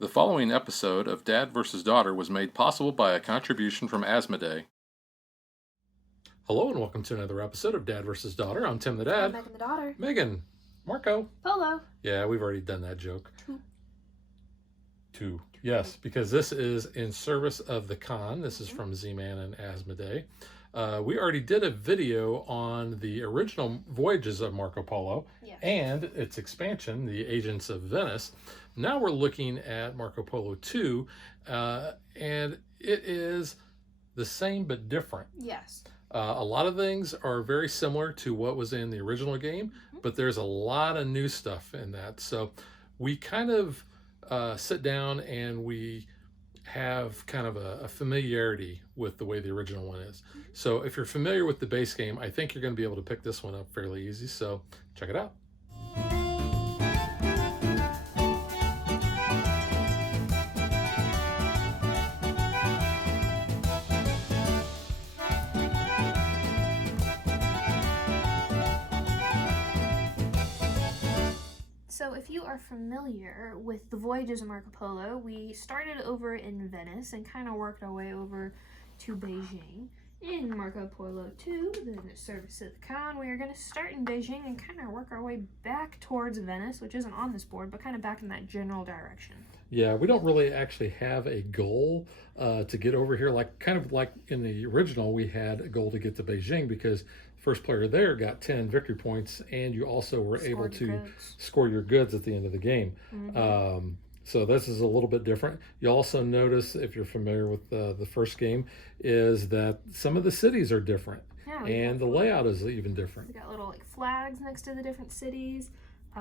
The following episode of Dad vs. Daughter was made possible by a contribution from Asmodee. Hello and welcome to another episode of Dad vs. Daughter. I'm Tim the I'm Dad. Megan the daughter. Megan. Marco. Polo. Yeah, we've already done that joke. Two. Yes, because this is in service of the con. This is from Z-Man and Asmodee. We already did a video on the original Voyages of Marco Polo and its expansion, the Agents of Venice. Now we're looking at Marco Polo 2, and it is the same but different. Yes. A lot of things are very similar to what was in the original game, but there's a lot of new stuff in that. So we kind of sit down and we have kind of a familiarity with the way the original one is. So if you're familiar with the base game, I think you're going to be able to pick this one up fairly easy. So check it out. So if you are familiar with the Voyages of Marco Polo, we started over in Venice and kind of worked our way over to Beijing. In Marco Polo 2, the service of the con, we are going to start in Beijing and kind of work our way back towards Venice, which isn't on this board, but kind of back in that general direction. Yeah, we don't really actually have a goal to get over here. Kind of like in the original, we had a goal to get to Beijing because first player there got 10 victory points, and you also were able to score your goods at the end of the game. So this is a little bit different. You also notice, if you're familiar with the first game, is that some of the cities are different, and the layout is even different. We got little flags next to the different cities.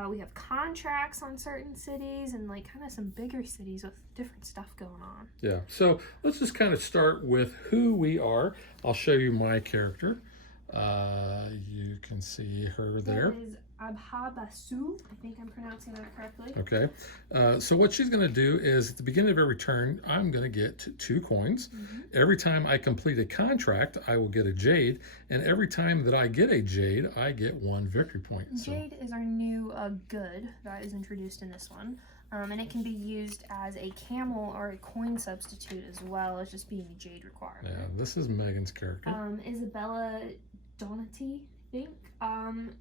We have contracts on certain cities and kind of some bigger cities with different stuff going on. Yeah, so let's just kind of start with who we are. I'll show you my character. You can see her there. That is Abhabasu. I think I'm pronouncing that correctly. Okay. So what she's going to do is at the beginning of every turn, I'm going to get 2 coins. Every time I complete a contract, I will get a jade. And every time that I get a jade, I get 1 victory point. Jade is our new good that is introduced in this one. And it can be used as a camel or a coin substitute as well as just being a jade requirement. Yeah, this is Megan's character. Isabella Donati, I think.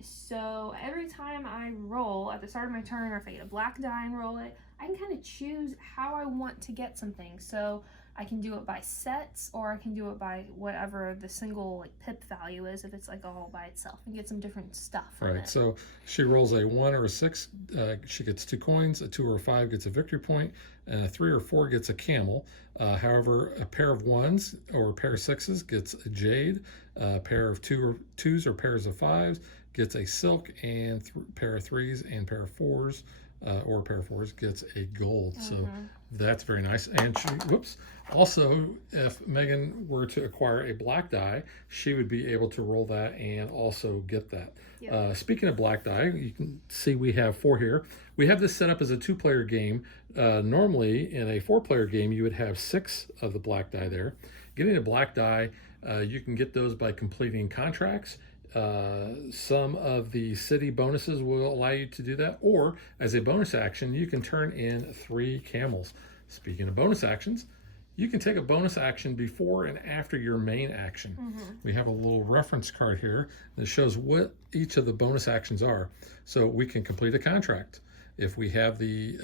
So every time I roll at the start of my turn, or if I get a black die and roll it, I can kind of choose how I want to get something. So I can do it by sets, or I can do it by whatever the single pip value is, if it's all by itself, and get some different stuff from it. So she rolls a 1 or a 6, she gets 2 coins. A 2 or a 5 gets a victory point, and a 3 or 4 gets a camel. However, a pair of 1s or a pair of 6s gets a jade. A pair of 2s or pairs of 5s gets a silk, and pair of 3s and pair of 4s or a pair of 4s gets a gold. So that's very nice. And she, also, if Megan were to acquire a black die, she would be able to roll that and also get that. Speaking of black die, you can see we have 4 here. We have this set up as a 2-player game. Normally, in a 4-player game, you would have 6 of the black die there. Getting a black die, you can get those by completing contracts. Some of the city bonuses will allow you to do that, or as a bonus action, you can turn in 3 camels. Speaking of bonus actions, you can take a bonus action before and after your main action. We have a little reference card here that shows what each of the bonus actions are. So we can complete a contract. If we have the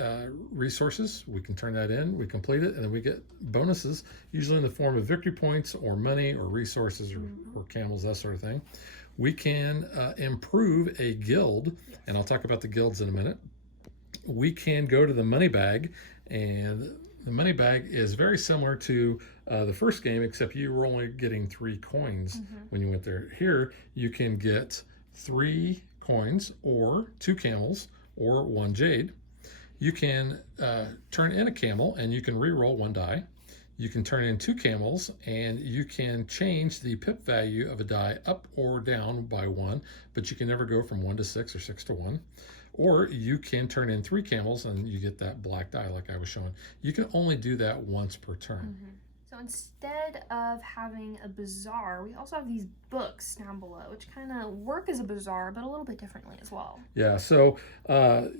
resources, we can turn that in, we complete it, and then we get bonuses, usually in the form of victory points or money or resources or camels, that sort of thing. We can improve a guild, and I'll talk about the guilds in a minute. We can go to the money bag, and the money bag is very similar to the first game, except you were only getting 3 coins when you went there. Here, you can get 3 coins or 2 camels or 1 jade. You can turn in a camel, and you can re-roll 1 die. You can turn in 2 camels, and you can change the pip value of a die up or down by 1, but you can never go from 1 to 6 or 6 to 1. Or you can turn in 3 camels, and you get that black die like I was showing. You can only do that once per turn. So instead of having a bazaar, we also have these books down below, which kind of work as a bazaar, but a little bit differently as well. Yeah, so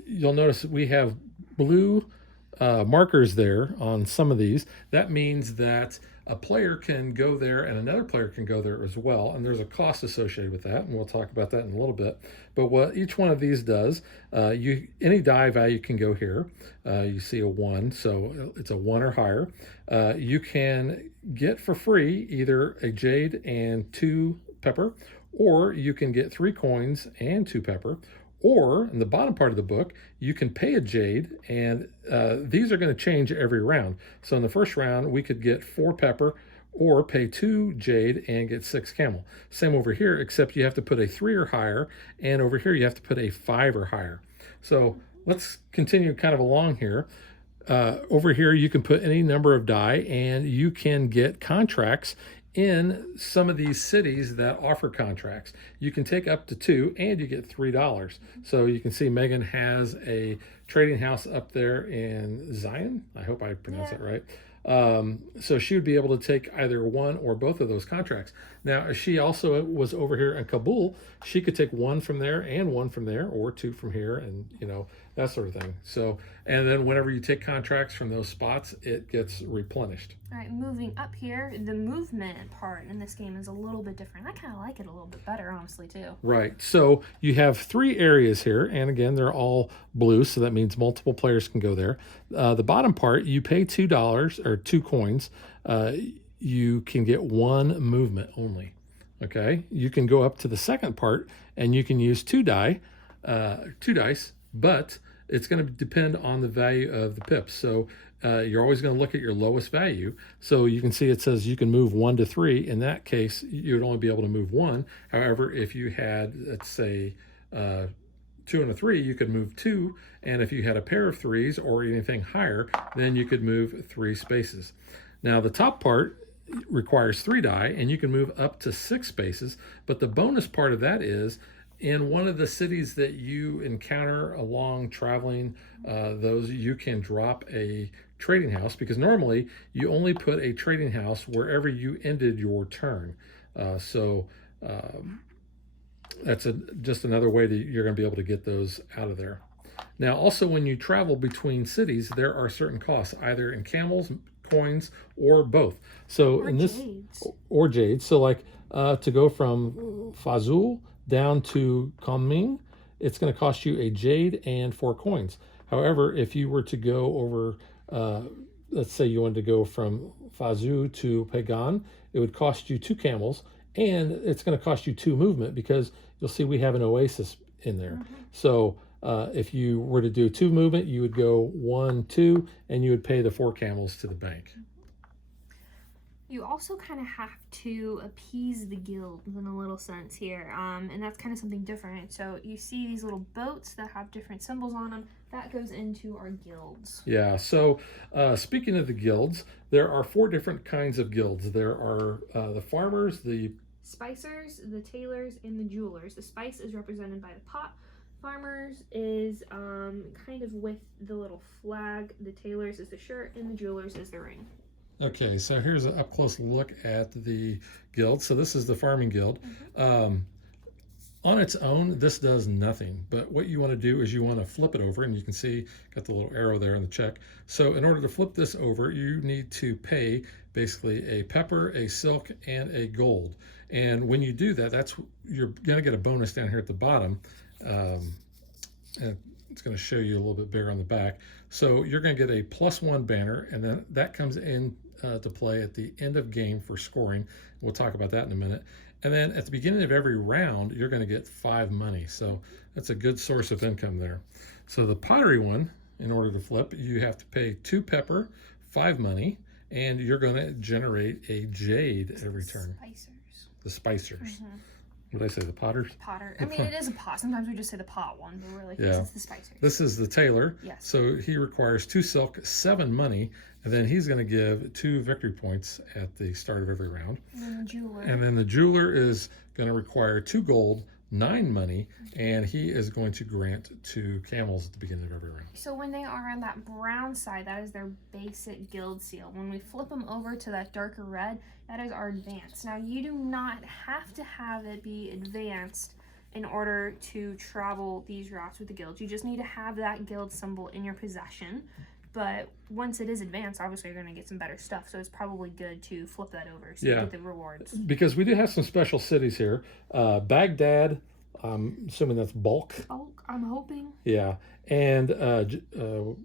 you'll notice we have blue, markers there on some of these, that means that a player can go there and another player can go there as well. And there's a cost associated with that, and we'll talk about that in a little bit. But what each one of these does, any die value can go here. You see a 1, so it's a 1 or higher. You can get for free either a jade and 2 pepper, or you can get 3 coins and 2 pepper, or in the bottom part of the book, you can pay a jade, and these are going to change every round. So in the first round, we could get 4 pepper or pay 2 jade and get 6 camel. Same over here, except you have to put a 3 or higher, and over here you have to put a 5 or higher. So let's continue kind of along here. Over here, you can put any number of die, and you can get contracts in some of these cities that offer contracts. You can take up to 2 and you get $3. So you can see Megan has a trading house up there in Zion. I hope I pronounced it right. So she would be able to take either one or both of those contracts. Now, if she also was over here in Kabul, she could take 1 from there and 1 from there, or 2 from here, and that sort of thing. So, and then whenever you take contracts from those spots, it gets replenished. All right, moving up here, the movement part in this game is a little bit different. I kind of like it a little bit better, honestly, too. Right. So you have 3 areas here, and again, they're all blue, so that means multiple players can go there. The bottom part, you pay $2 or 2 coins. You can get 1 movement only. Okay. You can go up to the second part, and you can use 2 dice, but it's going to depend on the value of the pips. So you're always going to look at your lowest value. So you can see it says you can move 1 to 3. In that case, you would only be able to move 1. However, if you had, let's say, 2 and a 3, you could move 2. And if you had a pair of 3s or anything higher, then you could move 3 spaces. Now, the top part requires 3 die, and you can move up to 6 spaces. But the bonus part of that is, in one of the cities that you encounter along traveling, those you can drop a trading house, because normally you only put a trading house wherever you ended your turn. That's just another way that you're going to be able to get those out of there. Now, also when you travel between cities, there are certain costs, either in camels, coins, or both. So Or in this, jades. or jades. So like to go from Fazul down to Kunming, it's going to cost you a jade and 4 coins. However, if you were to go over, let's say you wanted to go from Fazul to Pagan, it would cost you 2 camels, and it's going to cost you 2 movement, because you'll see we have an oasis in there. So if you were to do 2 movement, you would go 1, 2, and you would pay the 4 camels to the bank. You also kind of have to appease the guilds in a little sense here, and that's kind of something different. So you see these little boats that have different symbols on them. That goes into our guilds. Yeah, so speaking of the guilds, there are 4 different kinds of guilds. There are the farmers, the Spicers, the tailors, and the jewelers. The spice is represented by the pot. Farmers is kind of with the little flag. The tailors is the shirt, and the jewelers is the ring. Okay, so here's an up-close look at the guild. So this is the farming guild. On its own, this does nothing. But what you want to do is you want to flip it over, and you can see got the little arrow there in the check. So in order to flip this over, you need to pay basically a pepper, a silk, and a gold. And when you do that, you're going to get a bonus down here at the bottom. And it's going to show you a little bit bigger on the back. So you're going to get a +1 banner, and then that comes in to play at the end of game for scoring. We'll talk about that in a minute. And then at the beginning of every round, you're going to get 5 money. So that's a good source of income there. So the pottery one, in order to flip, you have to pay 2 pepper, 5 money, and you're going to generate a jade every turn. Spicers. The spicers. What did I say, the potters? Potter. I mean, it is a pot. Sometimes we just say the pot one, but really, Yeah. it's the spicers. This is the tailor. Yes. So he requires 2 silk, 7 money, and then he's going to give 2 victory points at the start of every round. And then the jeweler. And then the jeweler is going to require 2 gold, 9 money, and he is going to grant 2 camels at the beginning of every round. So when they are on that brown side, that is their basic guild seal. When we flip them over to that darker red, that is our advanced. Now, you do not have to have it be advanced in order to travel these routes with the guild. You just need to have that guild symbol in your possession. but once it is advanced, obviously you're going to get some better stuff. So it's probably good to flip that over so Yeah. you get the rewards. Because we do have some special cities here. Baghdad, I'm assuming that's bulk. Bulk, I'm hoping. Yeah. And, Hormuz.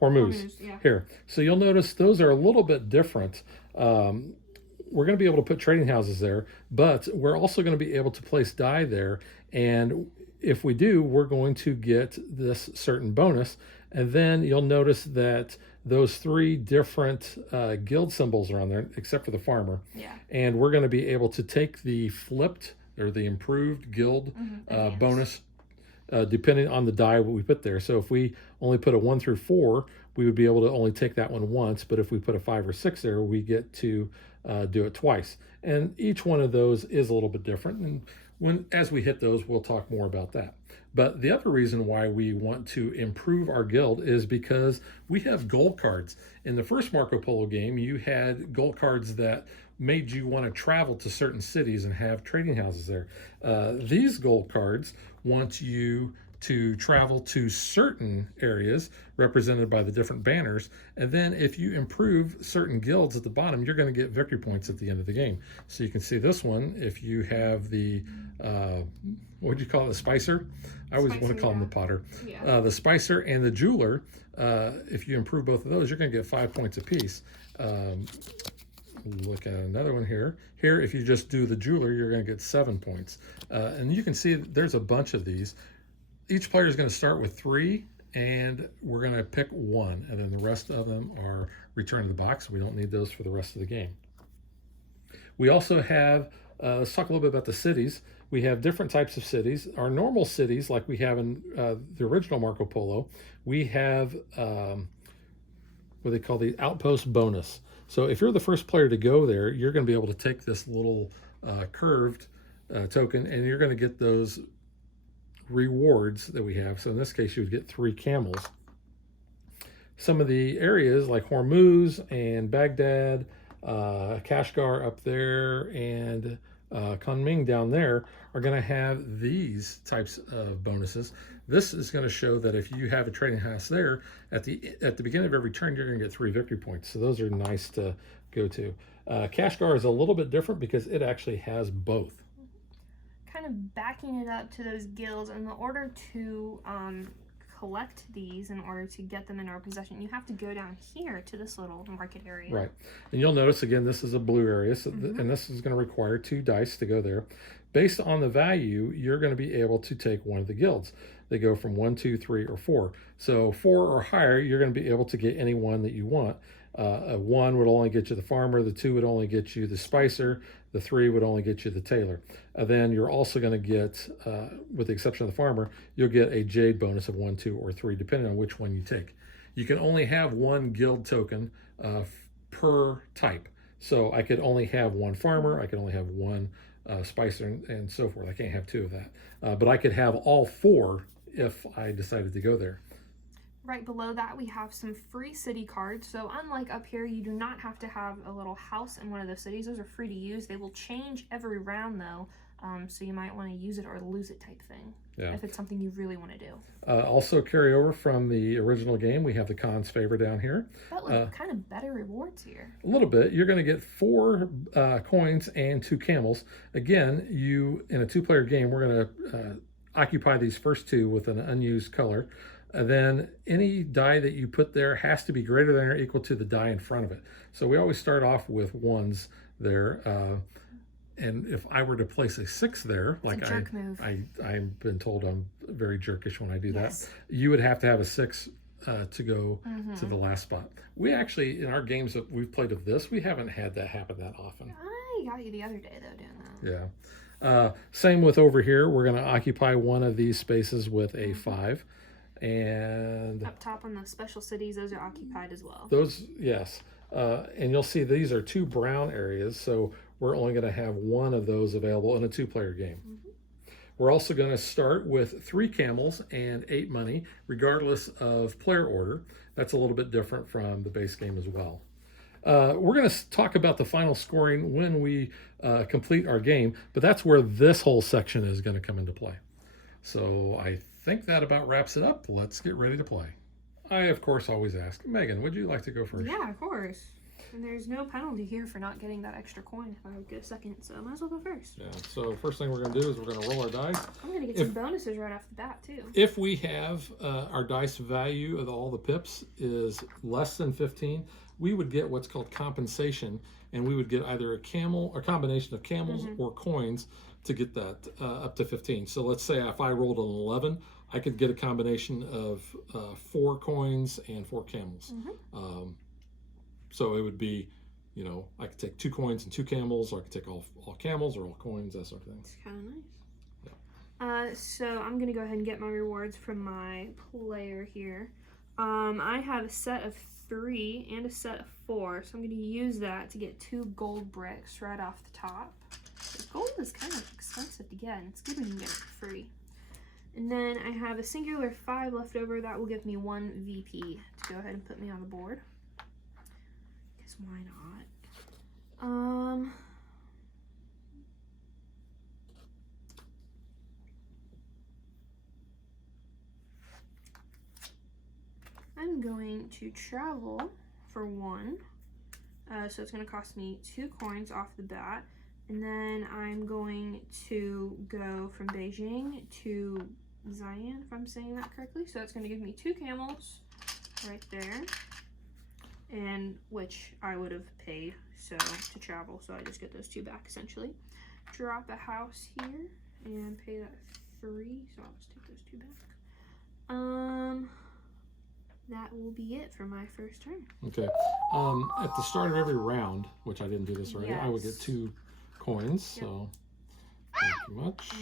Hormuz, yeah. Here. So you'll notice those are a little bit different. We're going to be able to put trading houses there, but we're also going to be able to place dye there. And if we do, we're going to get this certain bonus. And then you'll notice that those 3 different guild symbols are on there, except for the farmer. Yeah. And we're going to be able to take the flipped or the improved guild bonus depending on the die we put there. So if we only put a 1 through 4, we would be able to only take that one once. But if we put a 5 or 6 there, we get to do it twice. And each one of those is a little bit different. And as we hit those, we'll talk more about that. But the other reason why we want to improve our guild is because we have gold cards. In the first Marco Polo game, you had gold cards that made you want to travel to certain cities and have trading houses there. These gold cards want you to travel to certain areas represented by the different banners, and then if you improve certain guilds at the bottom, you're going to get victory points at the end of the game. So you can see this one, if you have the what do you call it, the Spicer? I always want to call him the Potter. Yeah. The Spicer and the Jeweler, if you improve both of those, you're going to get 5 points apiece. Look at another one here. Here, if you just do the Jeweler, you're going to get 7 points. And you can see there's a bunch of these. Each player is going to start with 3, and we're going to pick 1, and then the rest of them are return to the box. We don't need those for the rest of the game. We also have, let's talk a little bit about the cities. We have different types of cities. Our normal cities, like we have in the original Marco Polo, we have what they call the outpost bonus. So if you're the first player to go there, you're going to be able to take this little curved token, and you're going to get those rewards that we have. So in this case, you would get 3 camels. Some of the areas like Hormuz and Baghdad, Kashgar up there, and Kunming down there are going to have these types of bonuses. This is going to show that if you have a trading house there, at the beginning of every turn, you're going to get 3 victory points. So those are nice to go to. Kashgar is a little bit different because it actually has both. Kind of backing it up to those guilds, in order to collect these, in order to get them in our possession, you have to go down here to this little market area. Right. And you'll notice, again, this is a blue area, so and this is going to require 2 dice to go there. Based on the value, you're going to be able to take one of the guilds. They go from 1, 2, 3, or 4. So 4 or higher, you're going to be able to get any one that you want. A 1 would only get you the farmer, the 2 would only get you the spicer, the 3 would only get you the tailor. Then you're also going to get, with the exception of the farmer, you'll get a jade bonus of 1, 2, or 3, depending on which one you take. You can only have 1 guild token per type. So I could only have 1 farmer, I could only have 1 spicer, and so forth. I can't have 2 of that. But I could have all 4 if I decided to go there. Right below that, we have some free city cards. So unlike up here, you do not have to have a little house in one of those cities. Those are free to use. They will change every round, though. So you might want to use it or lose it type thing. Yeah. If it's something you really want to do. Also carry over from the original game, we have the Khan's favor down here. But with kind of better rewards here. A little bit. You're going to get 4 coins and 2 camels. Again, in a 2-player game, we're going to occupy these first 2 with an unused color. And then any die that you put there has to be greater than or equal to the die in front of it. So we always start off with 1s there. And if I were to place a 6 there, like I've been told I'm very jerkish when I do that, you would have to have a 6 to go to the last spot. We actually, in our games that we've played of this, we haven't had that happen that often. I got you the other day, though, doing that. Yeah. Same with over here. We're going to occupy one of these spaces with a 5. And up top on the special cities, those are occupied as well. Those, yes. And you'll see these are 2 brown areas, so we're only going to have 1 of those available in a 2-player game. We're also going to start with 3 camels and 8 money, regardless of player order. That's a little bit different from the base game as well. We're going to talk about the final scoring when we complete our game, but that's where this whole section is going to come into play. So I think that about wraps it up. Let's get ready to play. I, of course, always ask, Megan, would you like to go first? Yeah, of course. And there's no penalty here for not getting that extra coin if I get a second, so I might as well go first. Yeah, so first thing we're going to do is we're going to roll our dice. I'm going to get some bonuses right off the bat, too. If we have our dice value of all the pips is less than 15, we would get what's called compensation, and we would get either a combination of camels or coins to get that up to 15. So let's say if I rolled an 11, I could get a combination of 4 coins and 4 camels. So it would be, you know, I could take 2 coins and 2 camels, or I could take all camels or all coins, that sort of thing. It's kind of nice. Yeah. So I'm going to go ahead and get my rewards from my player here. I have a set of 3 and a set of 4, so I'm going to use that to get 2 gold bricks right off the top. Gold is kind of expensive to get, and it's good when you get it for free. And then I have a singular 5 left over. That will give me 1 VP to go ahead and put me on the board. Because why not? I'm going to travel for 1. So it's going to cost me 2 coins off the bat. And then I'm going to go from Beijing to Zion, if I'm saying that correctly. So it's going to give me 2 camels right there, and which I would have paid to travel. So I just get those 2 back essentially. Drop a house here and pay that 3. So I'll just take those 2 back. That will be it for my first turn. Okay. At the start of every round, which I didn't do this already, I would get 2 coins. So thank you much.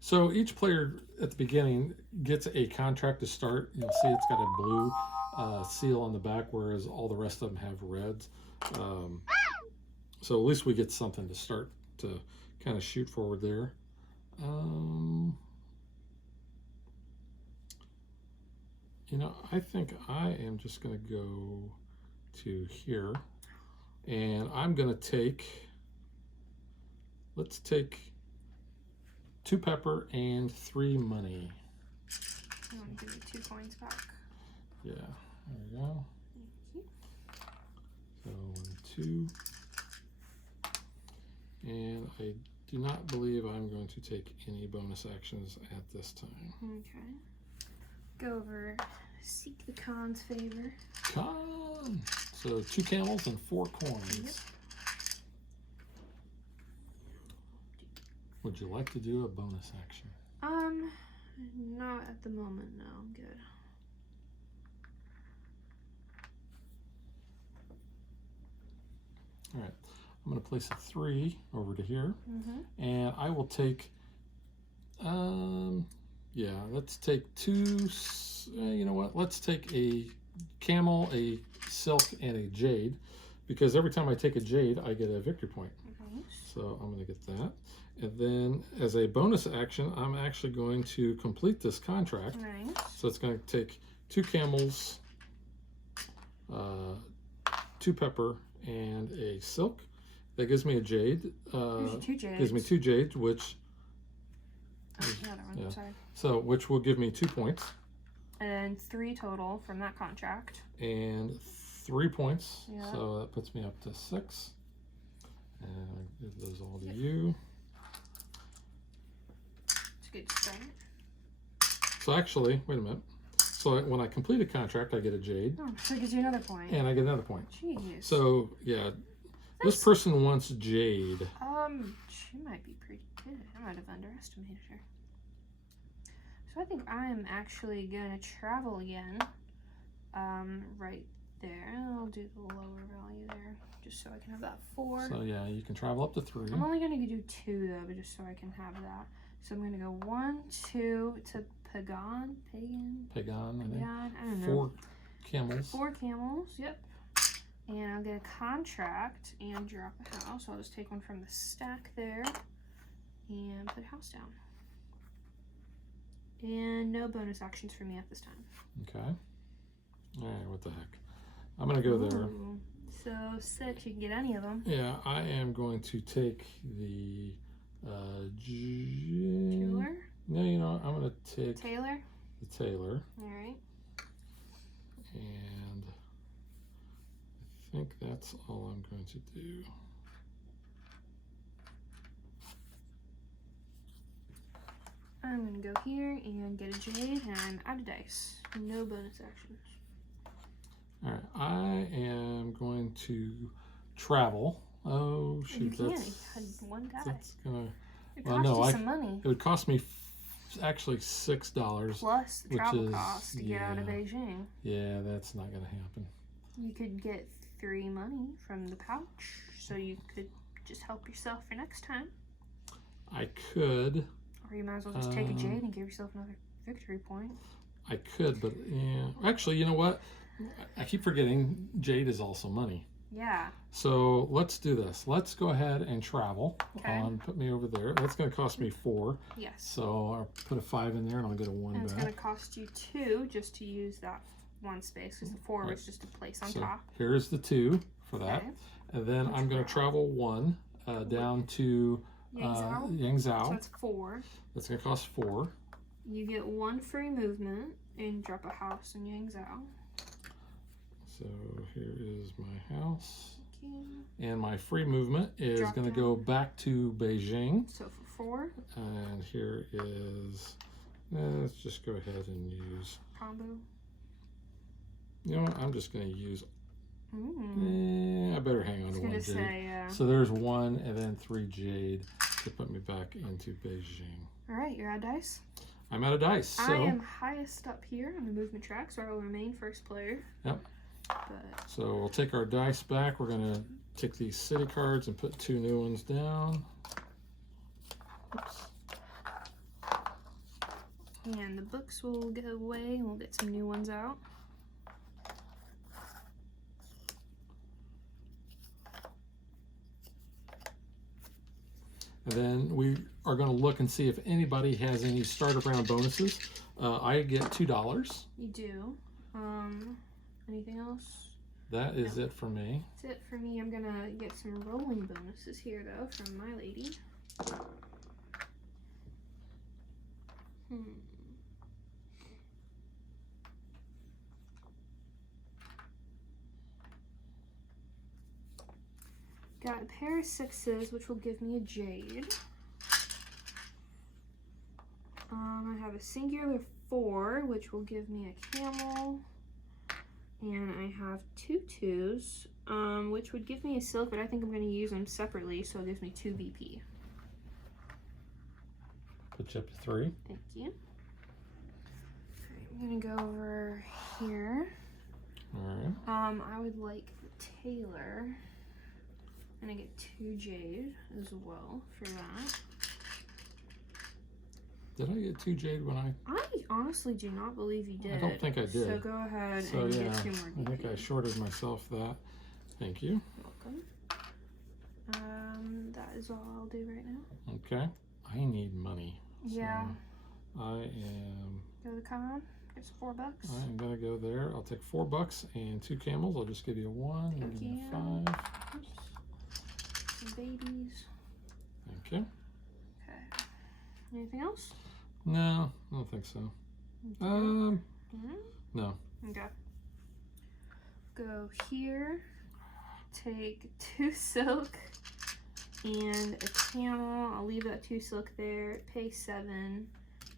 So each player at the beginning gets a contract to start. You'll see it's got a blue seal on the back, whereas all the rest of them have reds. So at least we get something to start to kind of shoot forward there. You know, I think I am just going to go to here, and I'm going to take, let's take 2 pepper and 3 money. You want to give me 2 coins back? Yeah, there we go. Thank you. So 1, 2. And I do not believe I'm going to take any bonus actions at this time. Okay. Go over, seek the Khan's favor. Khan! So 2 camels and 4 coins. Yep. Would you like to do a bonus action? Not at the moment, no, I'm good. All right, I'm going to place a 3 over to here, and I will take, yeah, let's take 2, you know what, let's take a camel, a silk, and a jade, because every time I take a jade, I get a victory point. So I'm going to get that. And then as a bonus action, I'm actually going to complete this contract. Nice. So it's going to take 2 camels, 2 pepper, and a silk. That gives me a jade. There's 2 jades. Gives me 2 jades, which Another one, yeah. sorry. So which will give me 2 points. And 3 total from that contract. And 3 points. Yeah. So that puts me up to 6. And I give those all to you. It's a good start. So actually, wait a minute. So when I complete a contract, I get a jade. Oh, so it gives you another point. And I get another point. Jeez. So yeah, this person wants jade. She might be pretty good. I might have underestimated her. So I think I'm actually gonna travel again. Right there. I'll do the lower value there, just so I can have that 4. So yeah, you can travel up to 3. I'm only gonna do 2 though, but just so I can have that. So I'm gonna go 1, 2 to Pagan, I think. I don't know. 4 camels. 4 camels, yep. And I'll get a contract and drop a house. I'll just take one from the stack there and put a house down. And no bonus actions for me at this time. Okay. All right, what the heck? I'm going to go there. Ooh, so 6, you can get any of them. Yeah, I am going to take the... Jeweler? No, you know, I'm going to take Taylor? the Taylor. All right. And I think that's all I'm going to do. I'm going to go here and get a jade and add a dice. No bonus actions. All right, I am going to travel. Oh shoot, You that's had one die. that's gonna. It Well, cost no, you some money. It would cost me actually $6 Plus the travel is, cost to get out of Beijing. Yeah, that's not gonna happen. You could get 3 money from the pouch, so you could just help yourself for next time. I could. Or you might as well just take a jade and give yourself another victory point. I could, but yeah. Actually, you know what? I keep forgetting jade is also money. Yeah. So let's do this. Let's go ahead and travel. Okay. Put me over there. That's going to cost me 4. Yes. So I'll put a 5 in there and I'll get a 1 and it's back. going to cost you 2 just to use that one space, because the 4 was just a place on top. Here's the 2 for that. Okay. And then I'm going to travel 1 down to Yangzhou. So that's 4. That's going to cost 4. You get 1 free movement and drop a house in Yangzhou. So here is my house. Thank you. And my free movement is Drop going to down. go back to Beijing. So for 4. And here is, let's just go ahead and use, Combo. you know what, I'm just going to use, Mm. I better hang on to 1 jade. Say, yeah. So there's 1 and then 3 jade to put me back into Beijing. All right, you're out of dice. I'm out of dice. So I am highest up here on the movement track, so I will remain first player. Yep. But So we'll take our dice back. We're going to take these city cards and put 2 new ones down. Oops. and the books will go away, and we'll get some new ones out. And then we are going to look and see if anybody has any starter round bonuses. I get $2. You do. Anything else? That is it for me. That's it for me. I'm gonna get some rolling bonuses here though from my lady. Got a pair of 6s, which will give me a jade. I have a singular 4, which will give me a camel. And I have 2 2s, which would give me a silk, but I think I'm going to use them separately, so it gives me 2 VP. Put you up to 3. Thank you. Alright, I'm going to go over here. Alright. I would like the tailor. And I get 2 jade as well for that. Did I get 2 jade when I honestly do not believe you did. I don't think I did. So go ahead So and yeah, get 2 more VP. I think I shorted myself that. Thank you. Welcome. That is all I'll do right now. Okay. I need money. Yeah. So I am. Go to the con. Get some $4. I am gonna go there. I'll take $4 and 2 camels. I'll just give you a 1 and give you a 5. Oops. Some babies. Thank you. Okay. Anything else? No, I don't think so. No. Okay. Go here. Take 2 silk and a camel. I'll leave that 2 silk there. Pay 7.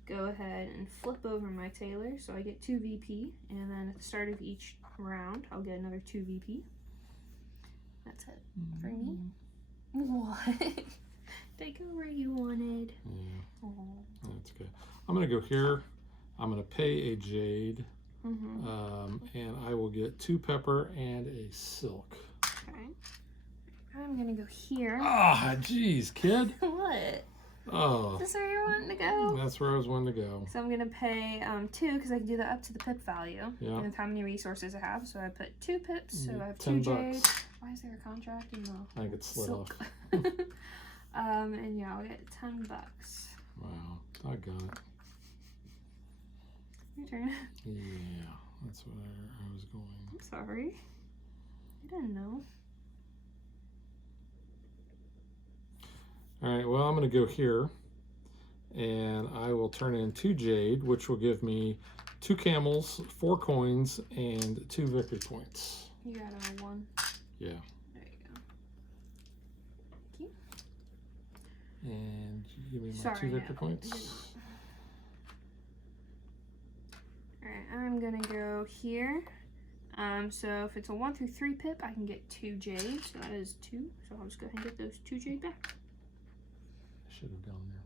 Go ahead and flip over my tailor, so I get 2 VP. And then at the start of each round, I'll get another 2 VP. That's it for me. What? Did I go where you wanted? Yeah. Oh. That's good. I'm gonna go here. I'm gonna pay a jade, Mm-hmm. and I will get 2 pepper and a silk. Okay. I'm gonna go here. Ah, jeez, kid. What? Oh. Is this where you're wanting to go? That's where I was wanting to go. So I'm gonna pay 2 because I can do that up to the pip value. Yeah. And how many resources I have. So I put 2 pips. So I have 2 $10. jades. Why is there a contract in the I think it's slid silk? off. And yeah, I'll get $10. Wow, I got it. Your turn. Yeah, that's where I was going. I'm sorry. I didn't know. All right, well, I'm going to go here, and I will turn in 2 jade, which will give me 2 camels, 4 coins, and 2 victory points. You got a 1. Yeah. There you go. Thank you. And you give me my Sorry, 2 victory no, points. Alright, I'm gonna go here. So if it's a 1 through 3 pip, I can get 2 jade. So that is 2. So I'll just go ahead and get those 2 jade back. I should have gone there.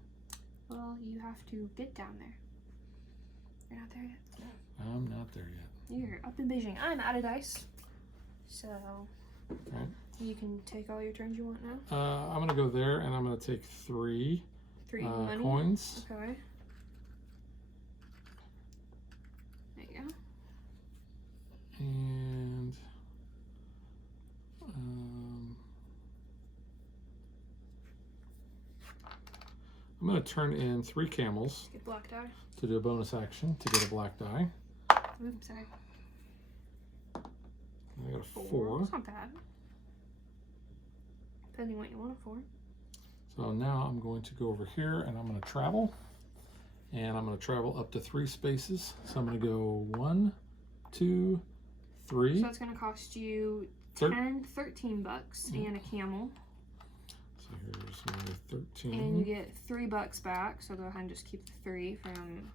Well, you have to get down there. You're not there yet. I'm not there yet. You're up in Beijing. I'm out of dice. So Right. you can take all your turns you want now. I'm going to go there, and I'm going to take 3 money. coins. Okay. There you go. And I'm going to turn in 3 camels Get black die. to do a bonus action to get a black die. Oops, sorry. I got a 4. It's not bad. Depending what you want it for. So now I'm going to go over here, and I'm going to travel. And I'm going to travel up to 3 spaces. So I'm going to go 1, 2, 3. So it's going to cost you 13 bucks and a camel. So here's my 13. And you get $3 back. So go ahead and just keep the 3 from,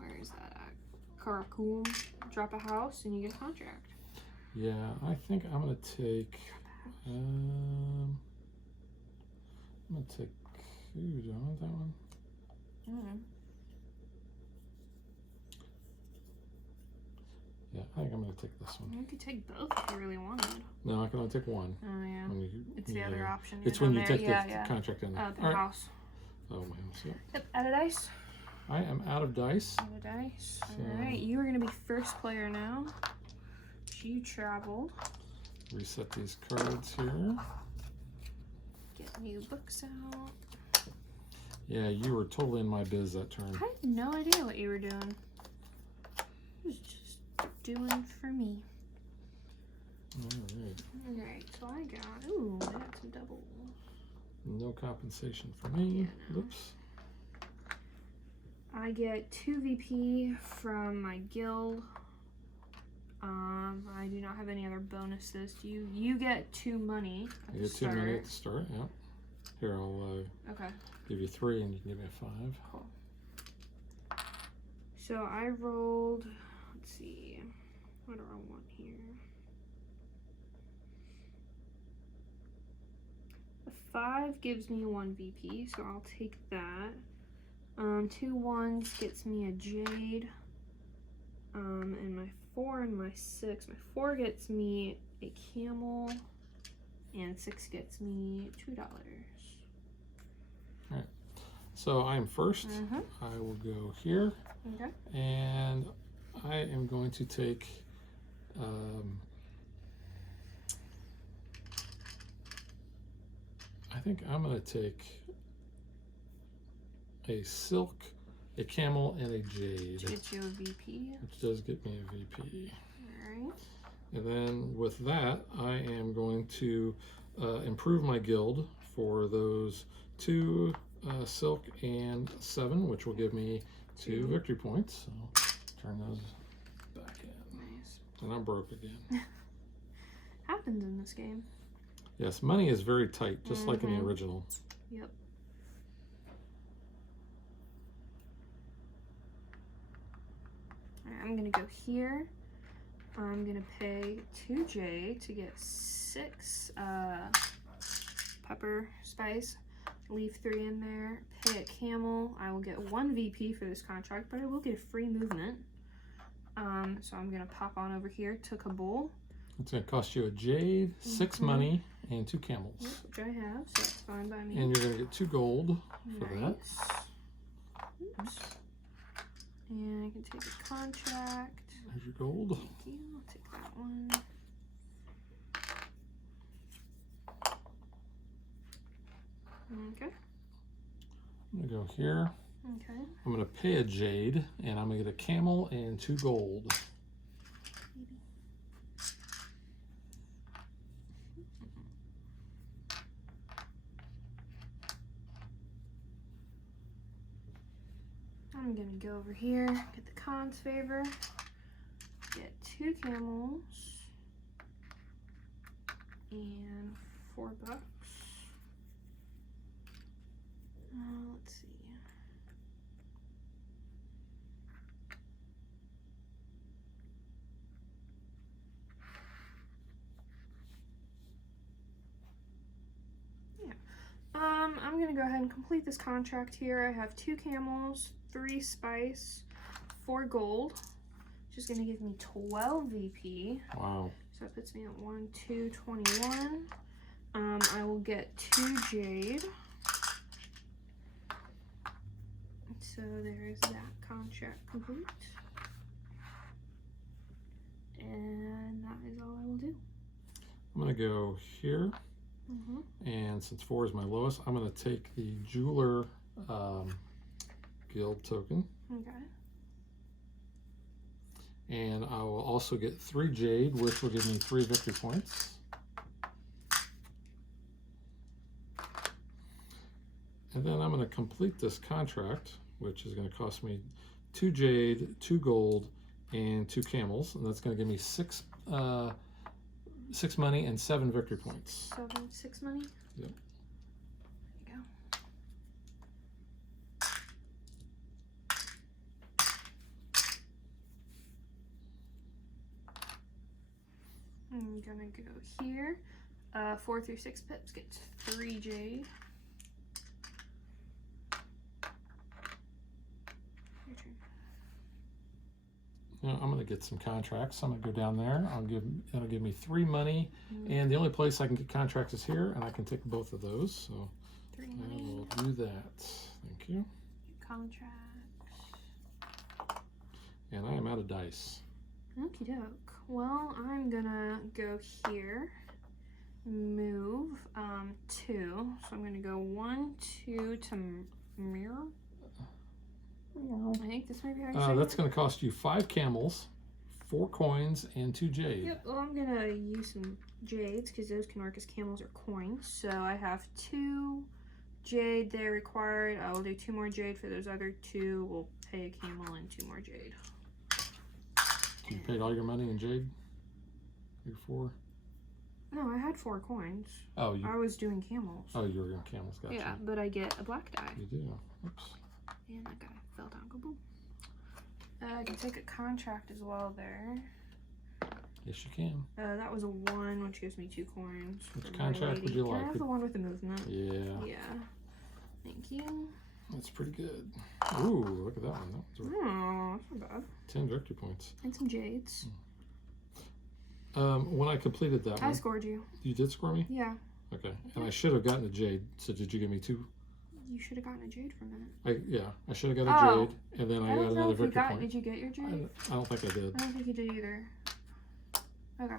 where is that at? Karakoum. Drop a house and you get a contract. Yeah, I think I'm going to take, I'm going to take, ooh, do I want that one? Mm. Yeah, I think I'm going to take this one. You could take both if you really wanted. No, I can only take one. Oh, yeah. It's the yeah. other option. It's when you take the contract in there. The house. Oh, my house, yeah. Yep, out of dice. I am out of dice. Out of dice. So, Alright, you are going to be first player now. You traveled. Reset these cards here. Get new books out. Yeah, you were totally in my biz that turn. I had no idea what you were doing. I was just doing for me. Alright. Alright, so I got, ooh, I got some double. No compensation for me. Yeah, no. Oops. I get 2 VP from my guild. I do not have any other bonuses. You get 2 money at You the get 2 money at the start, yeah. Here, I'll Okay. give you 3 and you can give me a 5. Cool. So I rolled, let's see, what do I want here? A 5 gives me 1 VP, so I'll take that. 2 1s gets me a jade. And my 4 and my 6. My 4 gets me a camel, and 6 gets me $2. Alright. So I'm first. I will go here. Okay. And I am going to take I think I'm going to take a silk, a camel, and a jade. Which gets you a VP. Which does get me a VP. Alright. And then with that, I am going to improve my guild for those 2 silk and 7, which will give me 2 victory points. So turn those back in. Nice. And I'm broke again. Happens in this game. Yes, money is very tight, just like in the original. Yep. Alright, I'm gonna go here. I'm gonna pay 2 J to get 6 pepper spice. Leave 3 in there. Pay a camel. I will get 1 VP for this contract, but I will get a free movement. So I'm gonna pop on over here to Kabul. It's going to cost you a jade, 6 money, and 2 camels. Yep, which I have, so that's fine by me. And you're going to get 2 gold for that. Oops. And I can take a contract. There's your gold. Thank you. I'll take that one. Okay. I'm going to go here. Okay. I'm going to pay a jade, and I'm going to get a camel and 2 gold. I'm gonna go over here, get the cons favor, get 2 camels, and $4. Let's see. I'm gonna go ahead and complete this contract here. I have 2 camels, 3 spice, 4 gold, which is gonna give me 12 VP. Wow. So that puts me at 1, 2, 21. I will get 2 jade. So there's that contract complete. And that is all I will do. I'm gonna go here. And since 4 is my lowest, I'm going to take the Jeweler Guild token. Okay. And I will also get 3 Jade, which will give me 3 victory points. And then I'm going to complete this contract, which is going to cost me 2 Jade, 2 Gold, and 2 Camels. And that's going to give me 6 money and 7 victory points. 6 money? Yep. There you go. I'm gonna go here. 4 through 6 pips gets 3 jade. Your turn. Now I'm going to get some contracts. I'm going to go down there. It'll give me 3 money, and the only place I can get contracts is here, and I can take both of those. So 3 I money. will do that. Thank you. Contracts. And I am out of dice. Okie doke. Well, I'm gonna go here. Move 2. So I'm gonna go 1, 2 to mirror. I think this might be how you say That's it. going to cost you 5 camels, 4 coins, and 2 jade. Yep, well, I'm gonna use some jades because those can work as camels or coins. So I have 2 jade there required. I will do 2 more jade for those other 2. We'll pay a camel and 2 more jade. You paid all your money in jade? Your 4? No, I had 4 coins. Oh, I was doing camels. Oh, you were in camels. Gotcha. Yeah, but I get a black die. You do. Oops. And that guy fell down. Kaboom. I can take a contract as well there. Yes, you can. That was a 1, which gives me 2 coins. Which for my contract would lady. you Can like? I have the one with the movement? Yeah. Yeah. Thank you. That's pretty good. Ooh, look at that one. That was Oh, that's not bad. 10 victory points. And some jades. When I completed that I one, scored you. you did score me? Yeah. Okay. And I should have gotten a jade. So did you give me 2? You should have gotten a jade for a minute. I should have got a Oh. jade, and then I I got don't know another if you victory got. point. Did you get your jade? I don't think I did. I don't think you did either. Okay.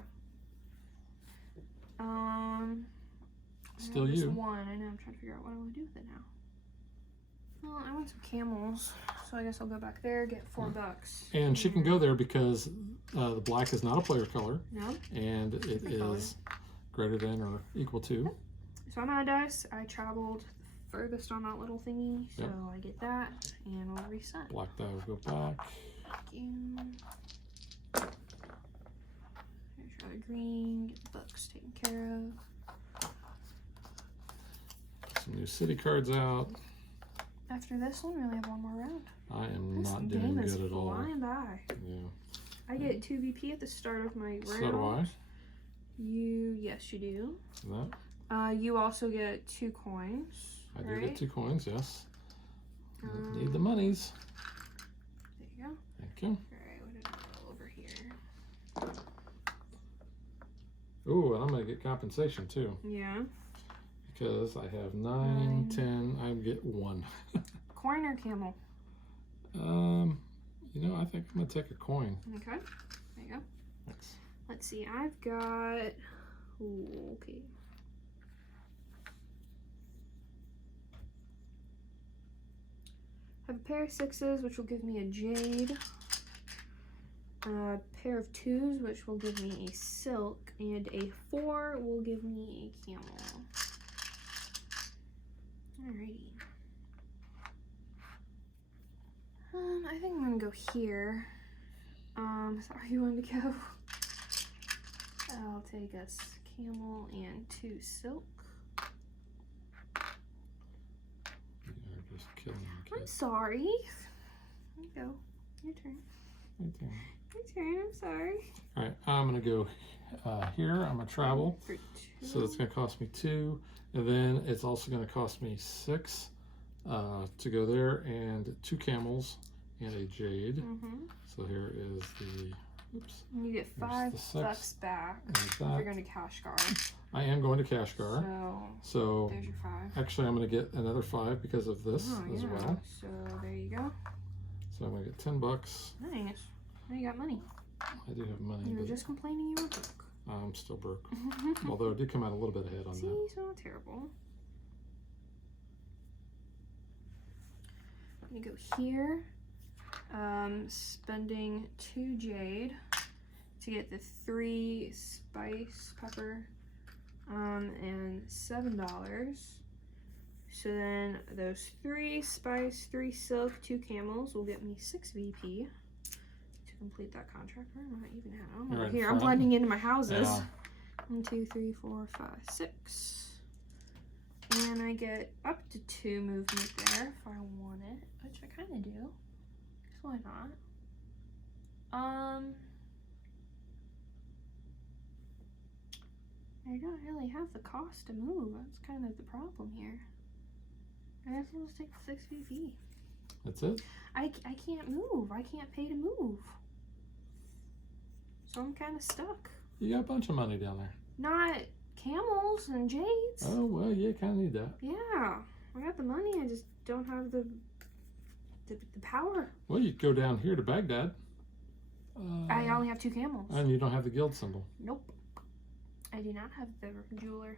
Still I have this you. 1. I know. I'm trying to figure out what I want to do with it now. Well, I want some camels, so I guess I'll go back there, get $4. And she can go there because the black is not a player color, No. and it color. is greater than or equal to. So I'm out of dice. I traveled furthest on that little thingy, so Yep. I get that, and we'll reset. Black die will go back. Thank you. Here's your other green. Get the books taken care of. Some new city cards out. After this one, we only have 1 more round. I am This not game doing is good at all. flying by. Yeah. I get 2 VP at the start of my round. So do I. Yes, you do. That. You also get 2 coins. I do right? get 2 coins, yes. Need the monies. There you go. Thank you. Alright, what did I roll over here? Ooh, and I'm going to get compensation too. Yeah. Because I have 9, 10, I get 1. Coin or camel? You know, I think I'm going to take a coin. Okay. There you go. Thanks. Let's see. I've got... Ooh, okay. I have a pair of 6s, which will give me a jade. A pair of 2s, which will give me a silk. And a 4 will give me a camel. Alrighty. I think I'm gonna go here. Sorry, you want to go? I'll take a camel and 2 silk. You're just killing me, I'm kid. sorry. Here you go. Your turn. Right there. Your turn. I'm sorry. All right, I'm gonna go here. I'm gonna travel. For So it's gonna cost me 2, and then it's also gonna cost me 6 to go there, and 2 camels and a jade. Mm-hmm. So here is the, oops. You get There's 5 the 6 bucks back and if that. you're going to Kashgar. I am going to Kashgar. So There's your 5. actually I'm gonna get another 5 because of this as well. So there you go. So I'm gonna get 10 bucks. Nice. Now you got money. I do have money, You were but just complaining you were broke. I'm still broke. Although I did come out a little bit ahead on See, that. so not terrible. I'm gonna go here. Spending 2 jade to get the 3 spice pepper, and $7. So then those 3 spice, 3 silk, 2 camels will get me 6 VP to complete that contract. Where am I even at? Oh, Right in here, I'm front. blending into my houses. Yeah. 1, 2, 3, 4, 5, 6. And I get up to 2 movement there if I want it, which I kind of do. So why not? I don't really have the cost to move. That's kind of the problem here. I guess I'll just take the 6 VP. That's it? I can't move. I can't pay to move. So I'm kind of stuck. You got a bunch of money down there. Not camels and jades. Oh, well, you kind of need that. Yeah, I got the money. I just don't have the power. Well, you go down here to Baghdad. I only have 2 camels. And you don't have the guild symbol. Nope. I do not have the jeweler.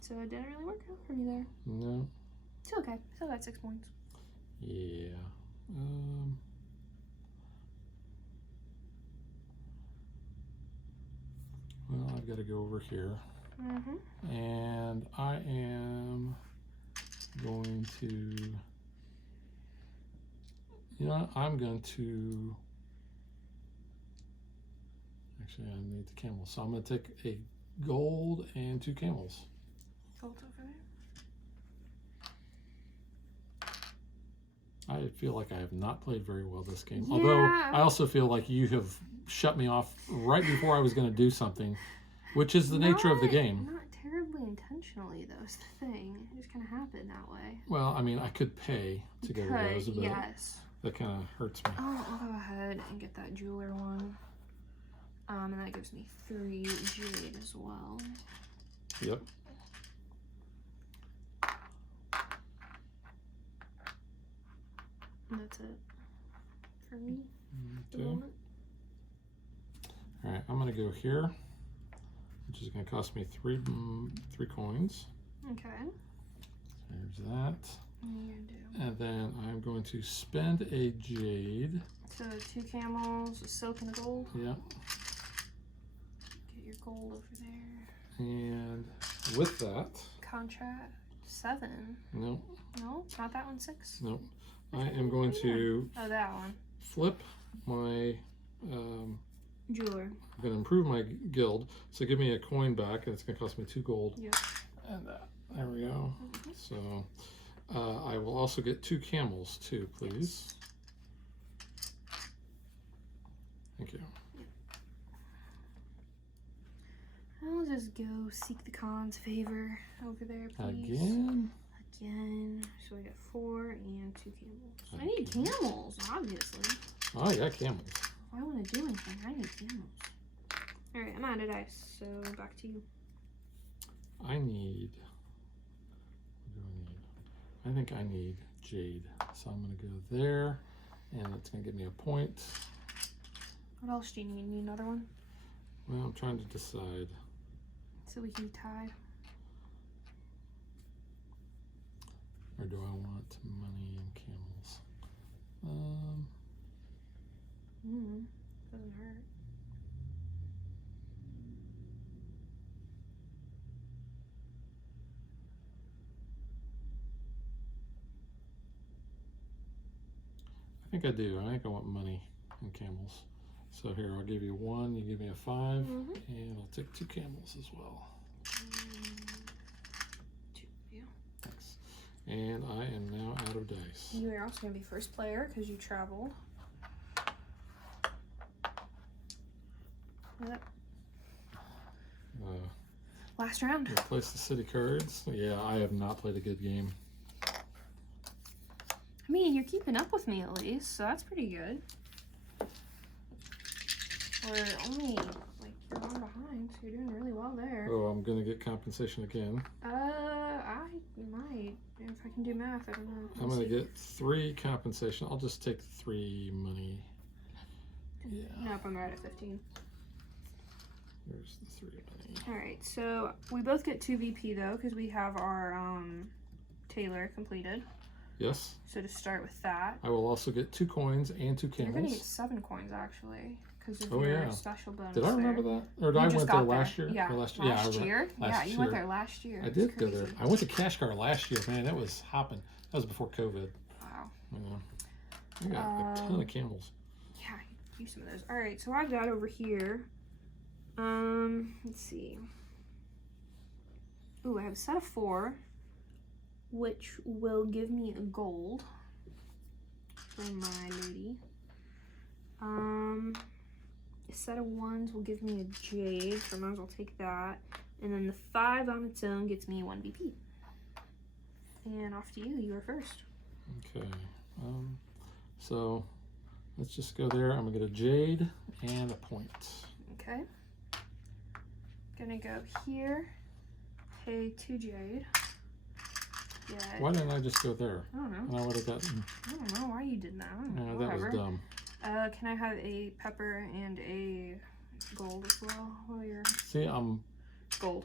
So it didn't really work out for me there. No. It's okay. Still got 6 points. Yeah. Well, I've got to go over here. Mm-hmm. And I am going to, you know, I'm going to, actually I need the camels. So I'm going to take a gold and 2 camels. Gold over there. I feel like I have not played very well this game. Yeah. Although I also feel like you have shut me off right before I was going to do something, which is the nature of the game. Not terribly intentionally, though, is the thing. It just kind of happened that way. Well, I mean, I could pay to go to those, but yes. that kind of hurts me. I'll go ahead and get that jeweler one. And that gives me 3 jade as well. Yep. And that's it for me. at the Okay. moment. All right, I'm gonna go here, which is gonna cost me three coins. Okay. There's that. What are you gonna do? And then I'm going to spend a jade. So 2 camels, a silk and a gold. Yeah. Get your gold over there. And with that, Contract 7. no, No, it's not that one. 6. no, I am going to Oh, that one. flip my. Jeweler. I'm going to improve my guild. So give me a coin back, and it's going to cost me 2 gold. Yep. And there we go. So I will also get 2 camels too, please. Thank you. I'll just go seek the Khan's favor over there, please. Again. So I got 4 and 2 camels. I need camels, obviously. Oh, yeah, camels. If I want to do anything, I need camels. Alright, I'm out of dice, so back to you. I need. What do I need? I think I need jade. So I'm going to go there, and it's going to give me a point. What else do you need? Need another one? Well, I'm trying to decide. So we can be tied. Or do I want money and camels? Doesn't hurt. I think I do. I think I want money and camels. So here, I'll give you 1, you give me a 5, and I'll take 2 camels as well. 2, yeah. Thanks. And I am now out of dice. You are also going to be first player because you traveled. Yep. Last round. Replace the city cards. Yeah, I have not played a good game. I mean, you're keeping up with me at least, so that's pretty good. We're only, like, you're one behind, so you're doing really well there. Oh, I'm gonna get compensation again. I might. If I can do math, I don't know. I'm gonna get 3 compensation. I'll just take 3 money. Yeah. Nope, I'm right at 15. Here's the 3 money. Alright, so we both get 2 VP though, because we have our Taylor completed. Yes. So to start with that. I will also get 2 coins and 2 camels. You're gonna get 7 coins actually, because of Oh, your yeah. special bonus. Did I remember there. that? Or did I just went got there last there. year? Yeah, Or last year. year. Last You year. went there last year. I It's did go crazy. there. I went to Kashgar last year, man. That was hopping. That was before COVID. Wow. Yeah. I got a ton of camels. Yeah, I could use some of those. Alright, so I've got over here. Let's see. Ooh, I have a set of 4, which will give me a gold for my lady. A set of 1s will give me a jade, so I might as well take that. And then the 5 on its own gets me 1 BP. And off to you. You are first. Okay. So let's just go there. I'm gonna get a jade and a point. Okay. Gonna go here. Pay 2 jade. Yeah. Why didn't I just go there? I don't know. And I would have gotten. I don't know why you did that. Yeah, that Whatever. was dumb. Can I have a pepper and a gold as well? While you're See, I'm. gold.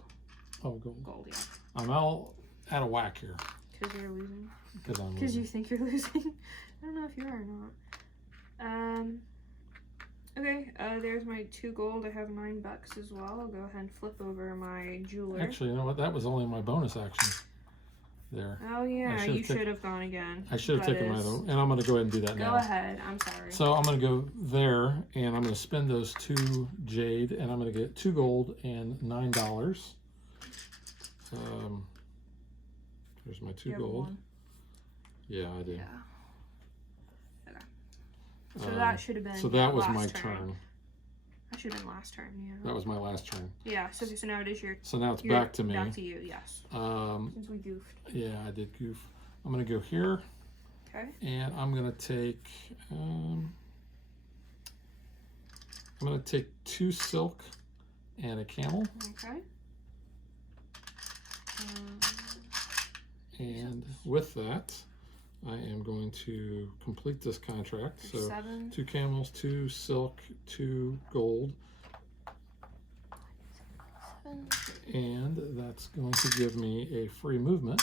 Oh, gold. Gold, yeah. I'm all out of whack here. Because you're losing. Because I'm. Because you think you're losing. I don't know if you are or not. Okay, there's my 2 gold. I have 9 bucks as well. I'll go ahead and flip over my jeweler. Actually, you know what? That was only my bonus action. There. Oh yeah, you should've should have gone again. I should have taken my own, and I'm going to go ahead and do that now. Go ahead. I'm sorry. So I'm going to go there, and I'm going to spend those 2 jade, and I'm going to get 2 gold and $9. There's my 2 You have gold. 1. Yeah, I did. Yeah. Okay. So that should have been. So that was last my turn. turn. That should have been last turn. Yeah. That was my last turn. Yeah. So now it is your. So now it's back to me. Back to you. Yes. Since we goofed. Yeah, I did goof. I'm going to go here. Okay. And I'm going to take. I'm going to take 2 silk and a camel. Okay. And with that, I am going to complete this contract. So 7. 2 camels, 2 silk, 2 gold. 7. And that's going to give me a free movement.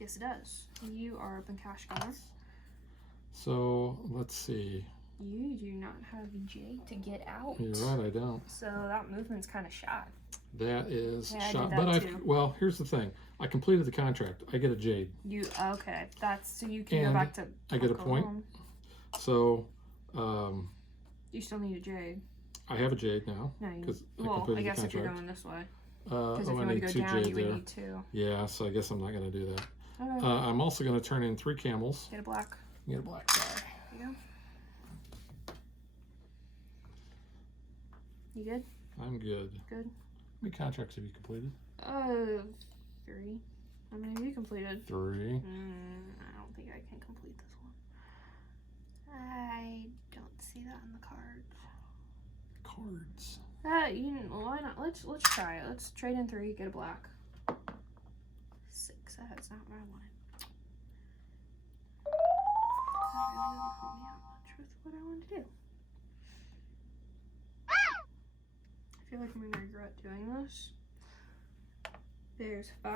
Yes, it does. You are up in Kashgar. So let's see. You do not have J to get out. You're right, I don't. So that movement's kind of shot. That is Yeah, I shot. did that But too. well, here's the thing. I completed the contract. I get a jade. You okay? That's so you can And go back to. I get a Uncle point. Home. So You still need a jade. I have a jade now. No, you. Because Well, I guess the if you're contract. going this way. Oh, Because if you I want to need go 2 down, jade you would there. need 2. Yeah, so I guess I'm not going to do that. Okay. I'm also going to turn in 3 camels. Get a black. Get a black guy. There you go. You good? I'm good. Good. How many contracts have you completed? 3. How many have you completed? 3. I don't think I can complete this one. I don't see that in the cards. Cards. Why not? Let's try it. Let's trade in 3, get a black. 6. That's not what I wanted. That really doesn't help me out much with what I want to do. I feel like I'm gonna regret doing this. There's 5,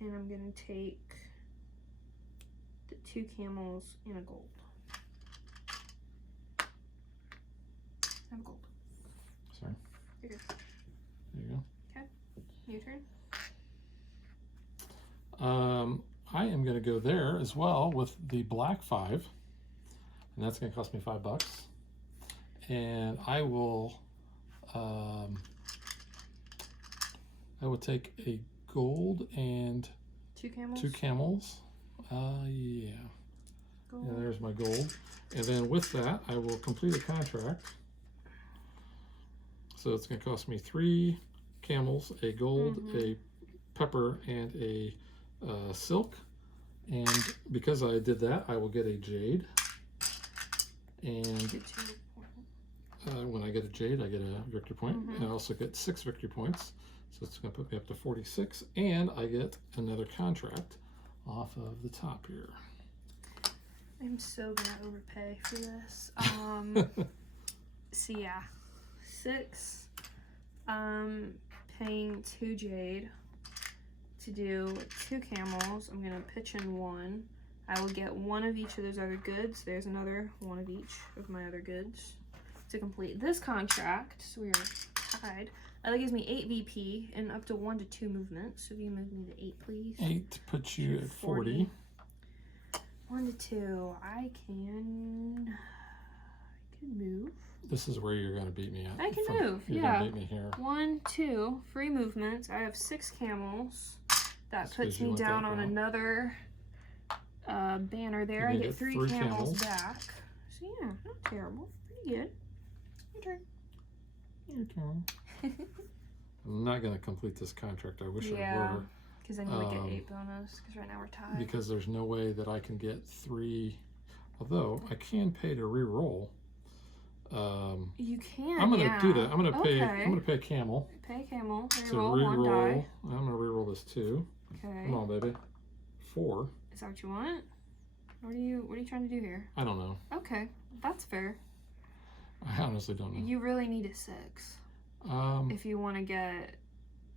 and I'm gonna take the 2 camels and a gold. I have gold. Sorry. You're good. There you Your turn. go. I am going to go there as well with the black 5, and that's going to cost me $5. And I will take a gold and 2 camels. 2 camels. Yeah. Gold. And there's my gold. And then with that, I will complete a contract. So it's going to cost me 3 camels, a gold, a pepper, and a silk. And because I did that, I will get a jade. And when I get a jade, I get a victory point. And I also get 6 victory points. So it's going to put me up to 46. And I get another contract off of the top here. I'm so gonna overpay for this. So yeah, 6. Paying 2 jade to do 2 camels. I'm gonna pitch in 1. I will get 1 of each of those other goods. There's another 1 of each of my other goods to complete this contract. So we are tied. That gives me 8 VP and up to 1 to 2 movement. So if you move me to 8, please. 8 puts you at 40. 1 to 2. I can move. This is where you're going to beat me at. I can move, You're yeah. going to beat me here. 1, 2, free movements. I have 6 camels. That puts me down on another banner there. I get 3 camels back. So yeah, not terrible. Pretty good. Your turn. Your turn. I'm not going to complete this contract. I wish I were. Because then you would get 8 bonus. Because right now we're tied. Because there's no way that I can get 3. Although I can pay to re-roll. You can. I'm gonna do that. I'm gonna pay. I'm gonna pay a camel. Pay a camel. To re-roll. I'm gonna re-roll this too. Okay. Come on, baby. 4. Is that what you want? What are you trying to do here? I don't know. Okay, that's fair. I honestly don't know. You really need a 6. If you want to get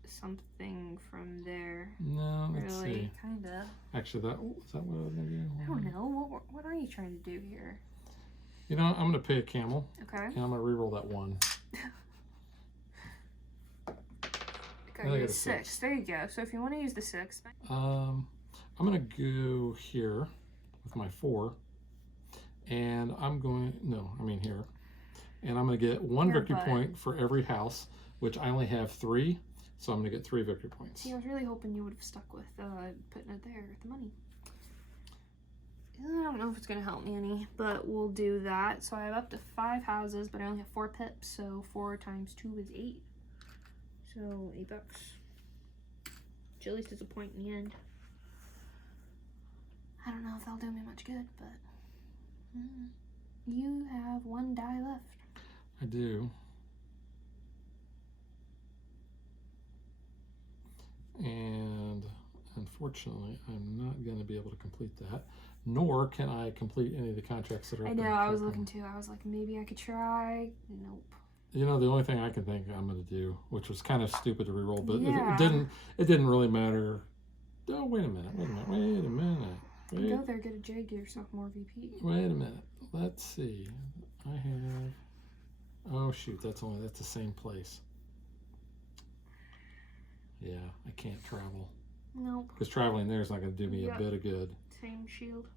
something from there. No, let's see. Kinda. Actually, is that what I was gonna do? I don't know. What are you trying to do here? You know, I'm gonna pay a camel. Okay. And I'm gonna re-roll that 1. Okay, you 6. There you go. So if you want to use the 6. I'm gonna go here with my 4, and here, and I'm gonna get 1 victory point for every house, which I only have 3, so I'm gonna get 3 victory points. See, I was really hoping you would have stuck with putting it there with the money. I don't know if it's gonna help me any, but we'll do that. So I have up to 5 houses, but I only have 4 pips, so 4 times 2 is 8. So $8. Which at least is a point in the end. I don't know if that'll do me much good, but you have 1 die left. I do. And unfortunately, I'm not going to be able to complete that, nor can I complete any of the contracts that are up. I know, I was looking too. I was like, maybe I could try. Nope. You know, the only thing I can think I'm going to do, which was kind of stupid to reroll, but yeah. it didn't really matter. Oh, wait a minute. Go there, get a jade, give yourself more VP. Wait a minute. Let's see. I have. Oh shoot, that's the same place. Yeah, I can't travel. Nope. Because traveling there is not going to do me a bit of good. Same shield.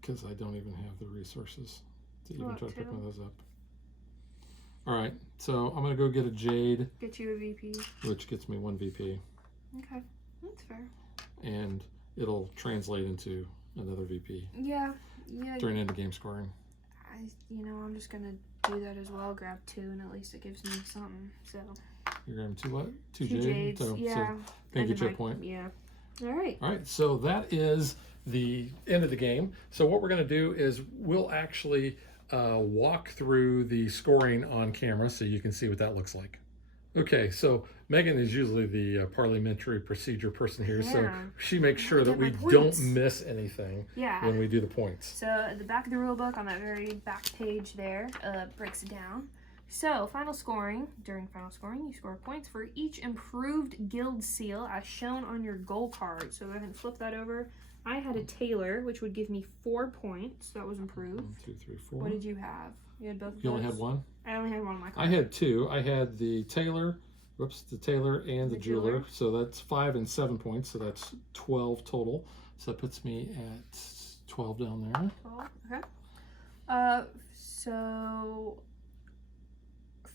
Because I don't even have the resources to even try to pick one of those up. Alright, so I'm going to go get a jade. Get you a VP. Which gets me 1 VP. Okay, that's fair. And it'll translate into another VP. Yeah. During end of game scoring. I'm just going to do that as well. Grab 2 and at least it gives me something, so. You're grabbing 2 what? 2 jades. So can get you a point. Yeah. Alright. Alright, so that is the end of the game. So what we're going to do is we'll actually walk through the scoring on camera so you can see what that looks like. Okay, so Megan is usually the parliamentary procedure person here, so she makes sure that we don't miss anything when we do the points. So at the back of the rule book, on that very back page there, breaks it down. So final scoring, during final scoring, you score points for each improved guild seal as shown on your goal card. So go ahead and flip that over. I had a tailor, which would give me 4 points. That was improved. 1, 2, 3, 4. What did you have? You had both of You those? only had 1? I only had 1 on my card. I had 2. I had the tailor, Whoops, the tailor and the jeweler. So that's 5 and 7 points. So that's 12 total. So that puts me at 12 down there. 12, okay. So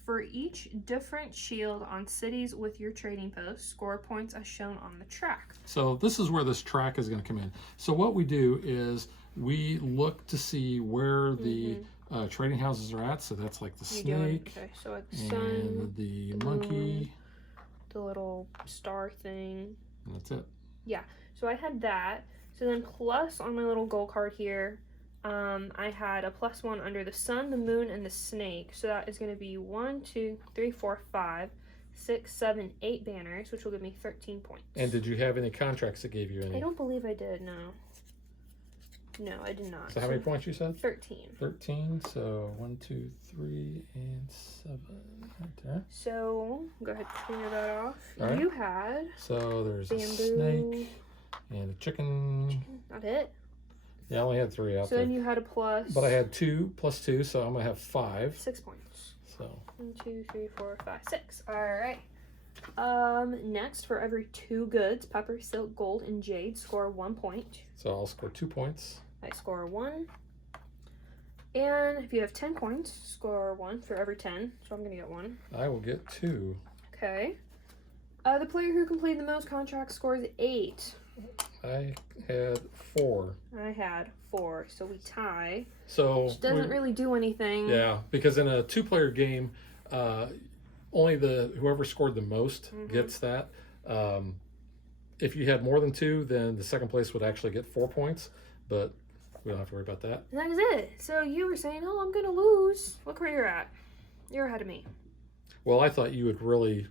for each different shield on cities with your trading post, score points as shown on the track. So this is where this track is going to come in. So what we do is we look to see where the trading houses are at. So that's like the snake, okay, so at the and sun, the the monkey, the little star thing. and that's it. Yeah, so I had that. So then plus on my little goal card here, I had a +1 under the sun, the moon, and the snake. So that is going to be 1, 2, 3, 4, 5, 6, 7, 8 banners, which will give me 13 points. And did you have any contracts that gave you any? I don't believe I did, no. No, I did not. So how many points you said? 13. 13. So 1, 2, 3, and 7 right there. So go ahead and clear that off. All right. You had So there's bamboo, a snake and a chicken. Not it. Yeah, I only had 3 out So there. then you had a plus. But I had 2 plus 2, so I'm gonna have 5. 6 points. So 1, 2, 3, 4, 5, 6. All right. Next, for every 2 goods, pepper, silk, gold, and jade, score 1 point. so I'll score 2 points. I score 1. And if you have 10 coins, score 1 for every 10. So I'm gonna get 1. I will get 2. Okay. The player who completed the most contracts scores 8. I had 4. I had 4, so we tie. So Which doesn't really do anything. Yeah, because in a 2-player game, only whoever scored the most gets that. If you had more than 2, then the second place would actually get 4 points, but we don't have to worry about that. And that is it. So you were saying, oh, I'm going to lose. Look where you're at. You're ahead of me. Well, I thought you would really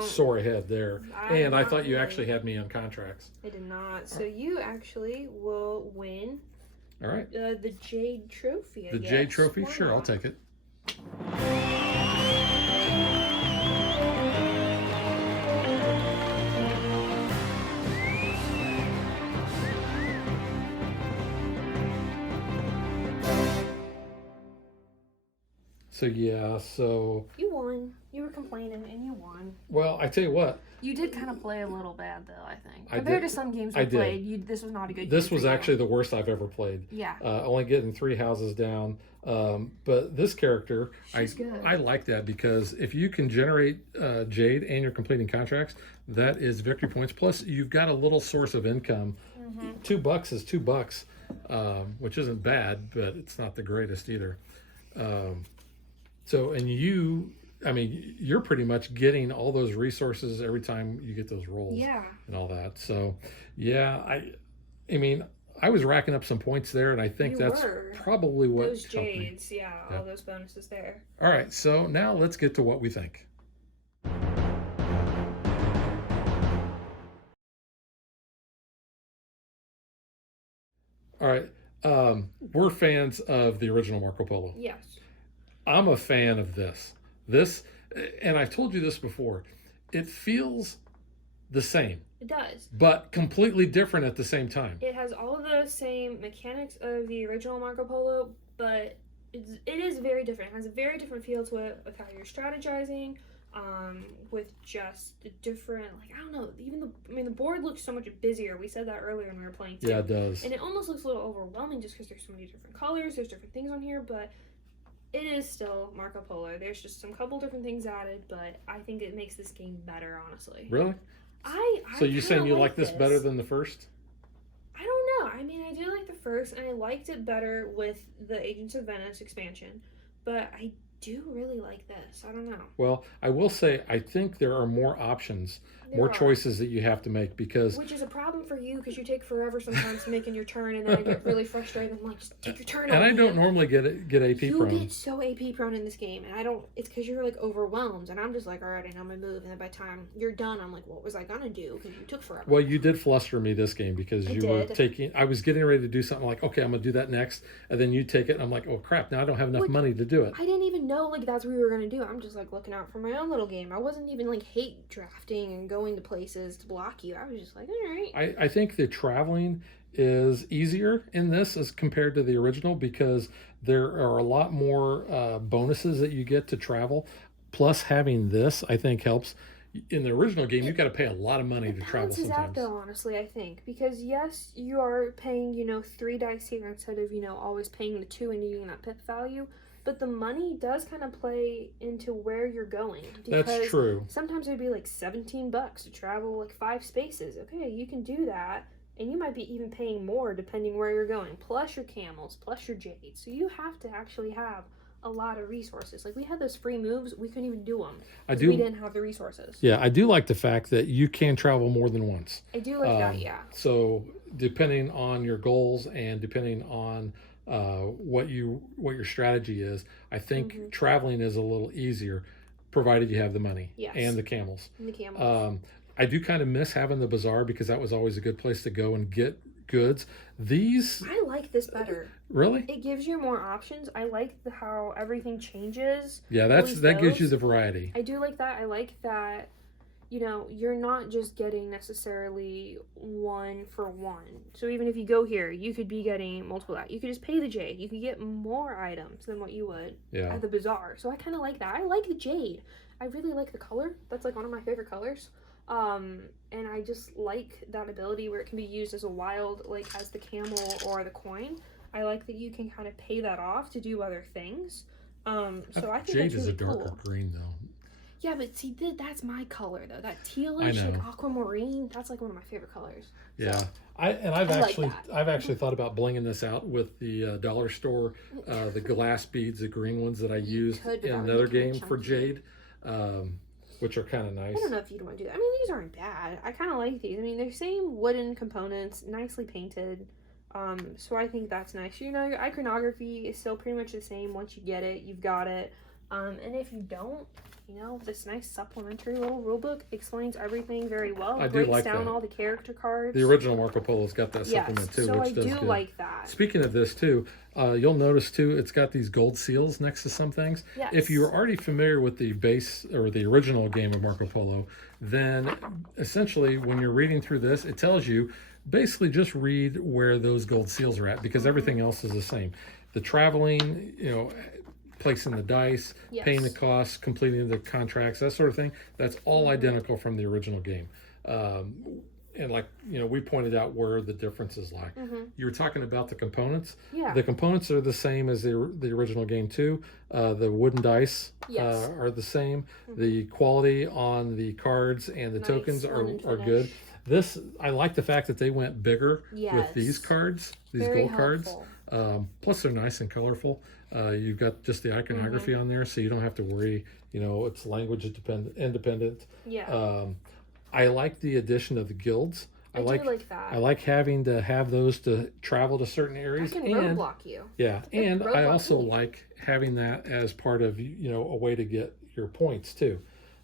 soar ahead there, and I thought you actually had me on contracts. I did not. So you actually will win. All right. The Jade Trophy, The Jade Trophy? Sure, I'll take it. So yeah, so you won. You were complaining and you won. Well, I tell you what. You did kind of play a little bad though, I think. I Compared did. to some games we played, this was not a good game. This was for you. actually the worst I've ever played. Yeah. Only getting 3 houses down. But this character, She's good. I like that because if you can generate Jade and you're completing contracts, that is victory points. Plus, you've got a little source of income. $2 is $2, which isn't bad, but it's not the greatest either. So, and you're pretty much getting all those resources every time you get those rolls. Yeah. And all that. So, yeah, I mean, I was racking up some points there, and I think that's probably what those jades, all those bonuses there. All right, so now let's get to what we think. All right, we're fans of the original Marco Polo. Yes. I'm a fan of this. And I've told you this before, it feels the same. It does. But completely different at the same time. It has all the same mechanics of the original Marco Polo, but it is very different. It has a very different feel to it with how you're strategizing, with just the different, I don't know, the board looks so much busier. We said that earlier when we were playing too. Yeah, it does. And it almost looks a little overwhelming just because there's so many different colors, there's different things on here, but it is still Marco Polo. There's just some couple different things added, but I think it makes this game better, honestly. Really? So you saying you like this better than the first? I don't know. I mean, I do like the first, and I liked it better with the Agents of Venice expansion, but I do really like this. I don't know. Well, I will say I think there are more options, more choices that you have to make because... Which is a problem for you because you take forever sometimes making your turn, and then I get really frustrated. I'm like, just take your turn. And I don't normally get AP prone. You get so AP prone in this game, and I don't... It's because you're, overwhelmed, and I'm just like, all right, I know my move, and then by the time you're done, I'm like, what was I gonna do? Because you took forever. Well, you did fluster me this game because you were taking... I was getting ready to do something like, okay, I'm gonna do that next, and then you take it, and I'm like, oh, crap, now I don't have enough money to do it. I didn't even know, that's what we were gonna do. I'm just looking out for my own little game. I wasn't even hate drafting and going to places to block you. I was just like, all right. I think the traveling is easier in this as compared to the original because there are a lot more bonuses that you get to travel. Plus having this, I think, helps. In the original game, you've got to pay a lot of money It to travel balances out sometimes. though, honestly, I think. Because yes, you are paying, 3 dice here instead of, always paying the 2 and needing that pip value. But the money does kind of play into where you're going. That's true. Sometimes it'd be like $17 to travel like 5 spaces. Okay, you can do that. And you might be even paying more depending where you're going. Plus your camels, plus your jades. So you have to actually have a lot of resources. Like we had those free moves, we couldn't even do them because we didn't have the resources. Yeah, I do like the fact that you can travel more than once. I do like that, yeah. So depending on your goals and depending on what your strategy is, I think traveling is a little easier, provided you have the money and the camels. And the camels. I do kind of miss having the bazaar because that was always a good place to go and get goods. These I like this better. Really? It gives you more options. I like how everything changes. Yeah, that gives you the variety. I do like that. I like that, you're not just getting necessarily 1 for 1. So even if you go here, you could be getting multiple. You could just pay the jade. You could get more items than what you would at the bazaar. So I kind of like that. I like the jade. I really like the color. That's like one of my favorite colors. And I just like that ability where it can be used as a wild, like as the camel or the coin. I like that you can kind of pay that off to do other things. So I think jade that's is really a darker cool. green though. Yeah, but see, that's my color though. That tealish, like aquamarine. That's like one of my favorite colors. Yeah, so, I've actually thought about blinging this out with the dollar store, the glass beads, the green ones that I used in another game for jade, which are kind of nice. I don't know if you'd want to do that. I mean, these aren't bad. I kind of like these. I mean, they're same wooden components, nicely painted. So I think that's nice. Your iconography is still pretty much the same. Once you get it, you've got it. And if you don't, this nice supplementary little rulebook explains everything very well. I It do breaks like down that. all the character cards. The original Marco Polo's got that supplement too, so which I does do good. like that. Speaking of this too, you'll notice too, it's got these gold seals next to some things. Yes. If you're already familiar with the base or the original game of Marco Polo, then essentially when you're reading through this, it tells you basically just read where those gold seals are at because everything else is the same. The traveling, placing the dice, paying the costs, completing the contracts, that sort of thing, that's all identical from the original game. And like, we pointed out where the differences lie. You were talking about the components. Yeah. The components are the same as the original game too. The wooden dice are the same. The quality on the cards and the tokens are good. I like the fact that they went bigger with these cards, these Very gold helpful. cards. Plus they're nice and colorful. You've got just the iconography on there, so you don't have to worry. It's language independent. Yeah. I like the addition of the guilds. I do like that. I like having to have those to travel to certain areas. I can roadblock you. Yeah, and I also like having that as part of a way to get your points too.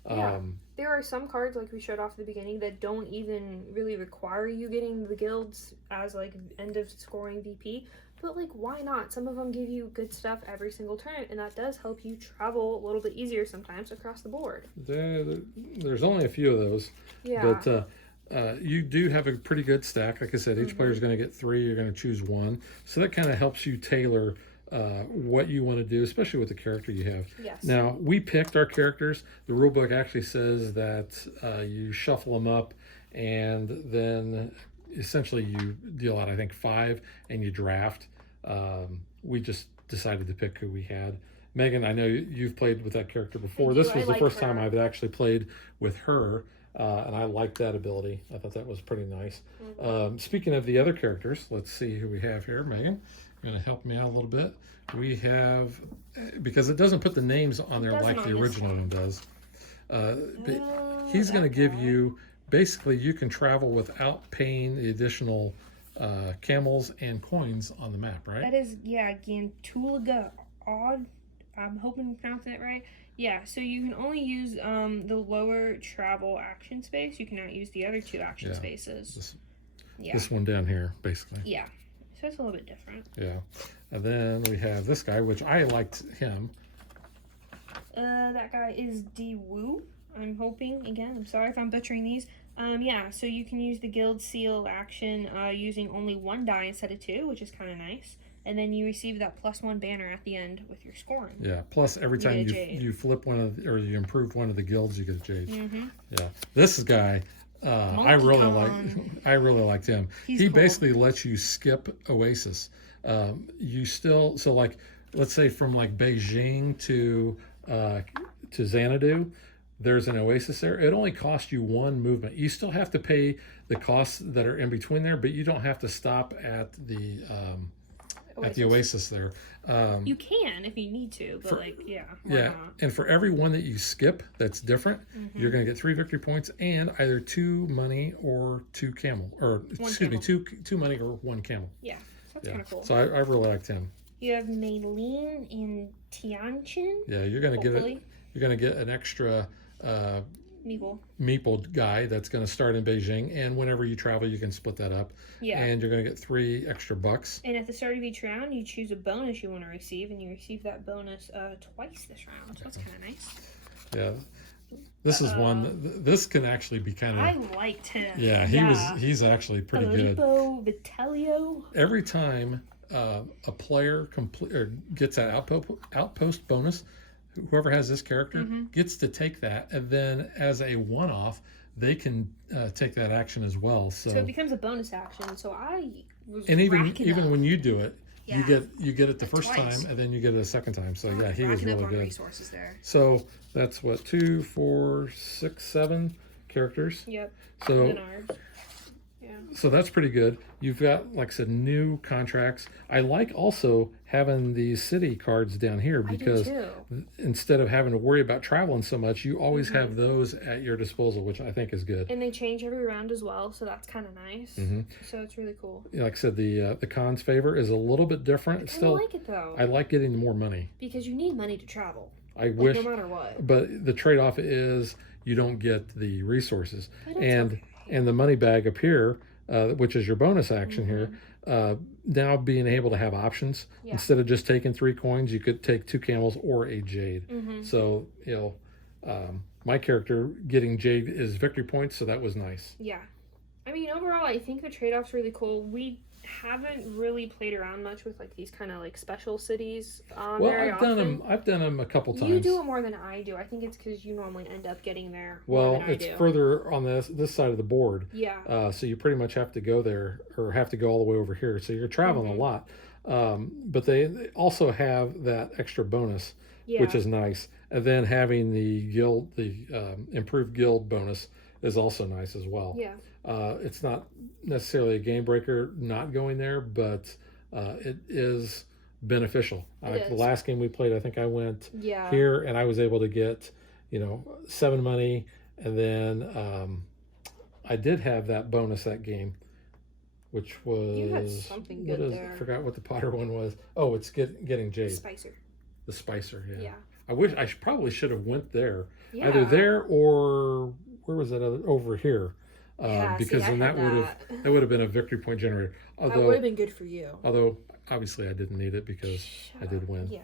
There are some cards, like we showed off at the beginning, that don't even really require you getting the guilds as like end of scoring VP. But like, why not? Some of them give you good stuff every single turn, and that does help you travel a little bit easier sometimes across the board. There's only a few of those. Yeah. But you do have a pretty good stack. Like I said, each player is going to get 3. You're going to choose 1. So that kind of helps you tailor what you want to do, especially with the character you have. Yes. Now, we picked our characters. The rulebook actually says that you shuffle them up, and then essentially you deal out, I think, 5, and you draft. We just decided to pick who we had. Megan, I know you've played with that character before. This was the first time I've actually played with her, and I liked that ability. I thought that was pretty nice. Speaking of the other characters, let's see who we have here. Megan, you're going to help me out a little bit. We have, because it doesn't put the names on there like the original one does. He's going to give you, basically you can travel without paying the additional camels and coins on the map, right? That is, Gantulaga Odd. I'm hoping I'm pronouncing it right. Yeah, so you can only use the lower travel action space. You cannot use the other 2 action spaces. This one down here, basically. Yeah, so it's a little bit different. Yeah, and then we have this guy, which I liked him. That guy is Wu. I'm hoping, again, I'm sorry if I'm butchering these. Yeah, so you can use the guild seal action using only 1 die instead of 2, which is kind of nice. and then you receive that +1 banner at the end with your scoring. Yeah. Plus, every You time get a jade. you flip one of or you improve one of the guilds, you get a jade. Mm-hmm. Yeah. This guy, I really like. I really liked him. He's He cool. basically lets you skip Oasis. You still like, let's say from like Beijing to Xanadu, there's an Oasis there. It only costs you 1 movement. You still have to pay the costs that are in between there, but you don't have to stop at the Oasis there. You can if you need to, but why not? And for every one that you skip that's different, you're going to get 3 victory points and either 2 money or 2 camel, or excuse me, 2 money or 1 camel. Yeah, that's kind of cool. So I really liked him. You have MacLeod in Tianjin. Yeah, you're going to get it. You're going to get an extra meeple guy that's going to start in Beijing, and whenever you travel, you can split that up. Yeah. And you're going to get 3 extra bucks. And at the start of each round, you choose a bonus you want to receive, and you receive that bonus twice this round. So that's kind of nice. Yeah. This is one. This can actually be kind of. I liked him. Yeah, he's actually pretty good. Vitelio. Every time a player gets that outpost bonus, whoever has this character gets to take that, and then as a one-off, they can take that action as well. So it becomes a bonus action. So I was even when you do it, you get it the first twice. time, and then you get it a second time. So yeah, he was really good. Resources there. So that's what 2, 4, 6, 7 characters. Yep. So. So that's pretty good. You've got, like I said, new contracts. I like also having these city cards down here because instead of having to worry about traveling so much, you always have those at your disposal, which I think is good. And they change every round as well, so that's kind of nice. So it's really cool. Like I said, the cons favor is a little bit different. I like it though. I like getting more money because you need money to travel. I wish, no matter what. But the trade-off is you don't get the resources and the money bag up here. Which is your bonus action here, now being able to have options. Instead of just taking 3 coins, you could take 2 camels or a jade. So, my character getting jade is victory points, so that was nice. Yeah. I mean, overall, I think the trade-off's really cool. We haven't really played around much with like these kind of like special cities very often. I've done them a couple times. You do it more than I do. I think it's because you normally end up getting there well more than it's further on this side of the board, so you pretty much have to go there or have to go all the way over here, so you're traveling a lot, but they also have that extra bonus, which is nice, and then having the guild, improved guild bonus is also nice as well. It's not necessarily a game breaker not going there, but it is beneficial. The last game we played, I think I went here and I was able to get 7 money, and then I did have that bonus that game, which was you had something good there. I forgot what the Potter one was. Oh, it's getting jade. The Spicer. Yeah. I wish I probably should have went there, either there or where was that over here. Because then that would have been a victory point generator. Although, that would have been good for you. Although obviously I didn't need it because I did win. Yeah.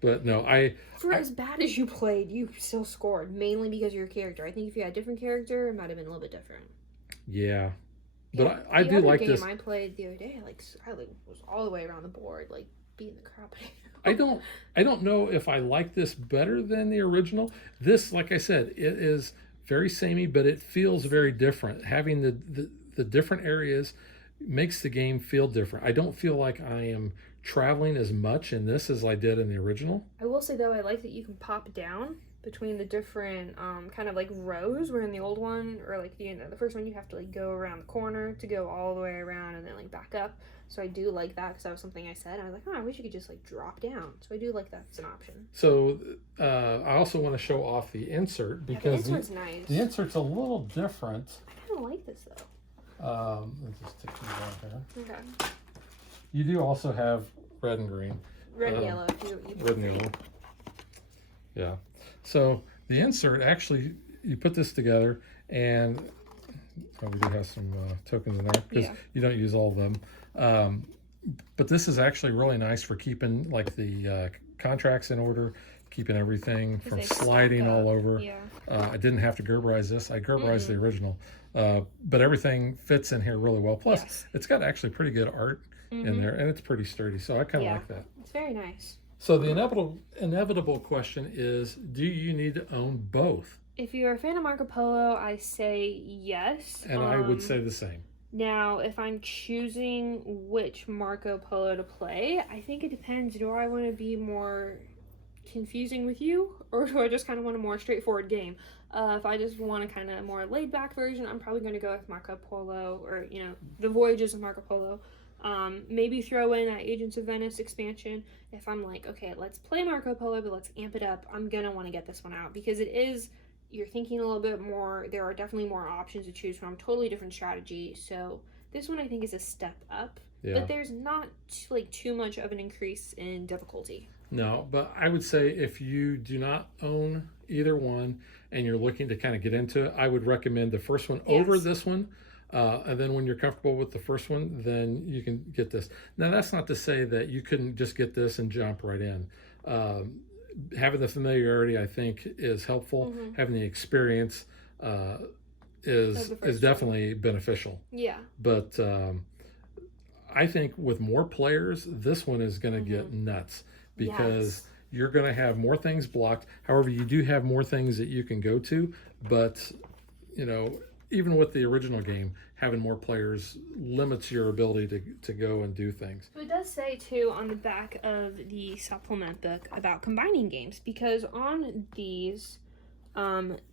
But no, as bad as you played, you still scored mainly because of your character. I think if you had a different character, it might have been a little bit different. Yeah. But I do like this. The game I played the other day, I was all the way around the board, like beating the crap out of you. I don't know if I like this better than the original. This, like I said, it is very samey, but it feels very different. Having the different areas makes the game feel different. I don't feel like I am traveling as much in this as I did in the original. I will say though, I like that you can pop down between the different kind of like rows, where in the old one, or like the first one, you have to like go around the corner to go all the way around and then like back up. So I do like that because that was something I said. I was like, I wish you could just like drop down. So I do like that as an option. So I also want to show off the insert because the insert's nice. The insert's a little different. I kind of like this though. Let's just take these out here. Okay. You do also have red and green. Red and yellow. Red and yellow. Yeah. So the insert, actually, you put this together, and we do have some tokens in there because you don't use all of them. But this is actually really nice for keeping like the contracts in order, keeping everything from sliding all over. I didn't have to Gerberize this. I Gerberized the original. But everything fits in here really well. Plus, it's got actually pretty good art. in there, and it's pretty sturdy. So I kind of Yeah. like that. It's very nice. So the inevitable question is, do you need to own both? If you're a fan of Marco Polo, I say yes. And I would say the same. Now, if I'm choosing which Marco Polo to play, I think it depends. Do I want to be more confusing with you, or do I just kind of want a more straightforward game? If I just want a kind of more laid-back version, I'm probably going to go with Marco Polo, or, you know, the Voyages of Marco Polo. Maybe throw in that Agents of Venice expansion. If I'm like, okay, let's play Marco Polo, but let's amp it up, I'm going to want to get this one out, because it is, you're thinking a little bit more, there are definitely more options to choose from, totally different strategy. So this one I think is a step up, but there's not like too much of an increase in difficulty. No, but I would say if you do not own either one and you're looking to kind of get into it, I would recommend the first one over this one. And then when you're comfortable with the first one, then you can get this. Now, that's not to say that you couldn't just get this and jump right in. Having the familiarity, I think, is helpful. Having the experience is definitely beneficial. Yeah. But I think with more players, this one is going to get nuts, because you're going to have more things blocked. However, you do have more things that you can go to, but, you know, even with the original game, having more players limits your ability to go and do things. It does say, too, on the back of the supplement book about combining games, because on these,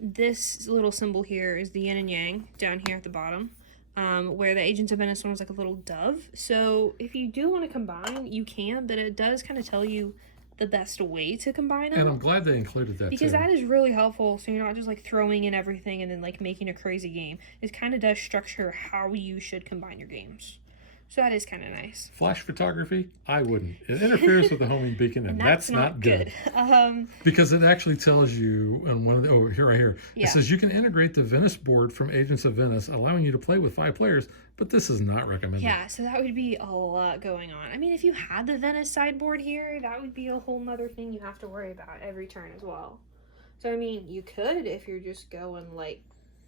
this little symbol here is the yin and yang down here at the bottom, where the Agents of Venice one was like a little dove. So if you do want to combine, you can, but it does kind of tell you the best way to combine them. And I'm glad they included that, because too. that is really helpful, so you're not just like throwing in everything and then like making a crazy game. It kind of does structure how you should combine your games. So that is kind of nice. Flash photography, I wouldn't. It interferes with the homing beacon, and that's not good. Because it actually tells you on one of the, right here. It says you can integrate the Venice board from Agents of Venice, allowing you to play with 5 players, but this is not recommended. Yeah, so that would be a lot going on. I mean, if you had the Venice sideboard here, that would be a whole nother thing you have to worry about every turn as well. So, I mean, you could, if you're just going like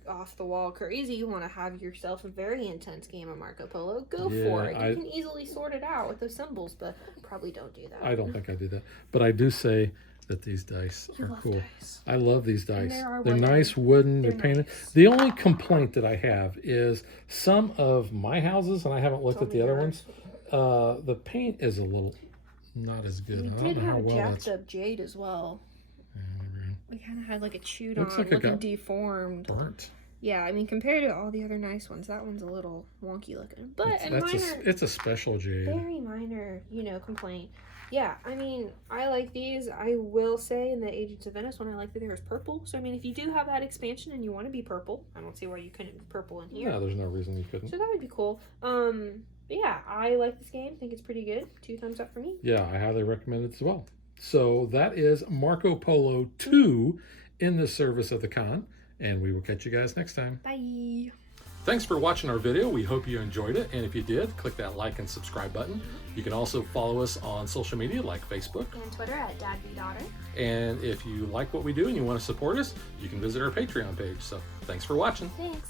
off the wall crazy, you want to have yourself a very intense game of Marco Polo, go for it. You can easily sort it out with those symbols, but probably don't do that. I don't think I do that, but I do say that these dice are cool. Dice. I love these dice. They're nice wooden. They're painted. Nice. The only complaint that I have is some of my houses, and I haven't looked at the other ones, the paint is a little not as good. We I don't did know how have well jacked up jade as well. We kind of had like a chewed on, like it looking got deformed. burnt. Yeah, I mean, compared to all the other nice ones, that one's a little wonky looking. But it's a special jade. Very minor, you know, complaint. Yeah, I mean, I like these. I will say in the Agents of Venice one, I like that there's purple. So, I mean, if you do have that expansion and you want to be purple, I don't see why you couldn't be purple in here. Yeah, there's no reason you couldn't. So that would be cool. But yeah, I like this game. Think it's pretty good. 2 thumbs up for me. Yeah, I highly recommend it as well. So that is Marco Polo 2 in the service of the con, and we will catch you guys next time. Bye. Thanks for watching our video. We hope you enjoyed it, and if you did, click that like and subscribe button. You can also follow us on social media like Facebook and Twitter at DadBeDaughter. And if you like what we do and you want to support us, you can visit our Patreon page. So thanks for watching. Thanks.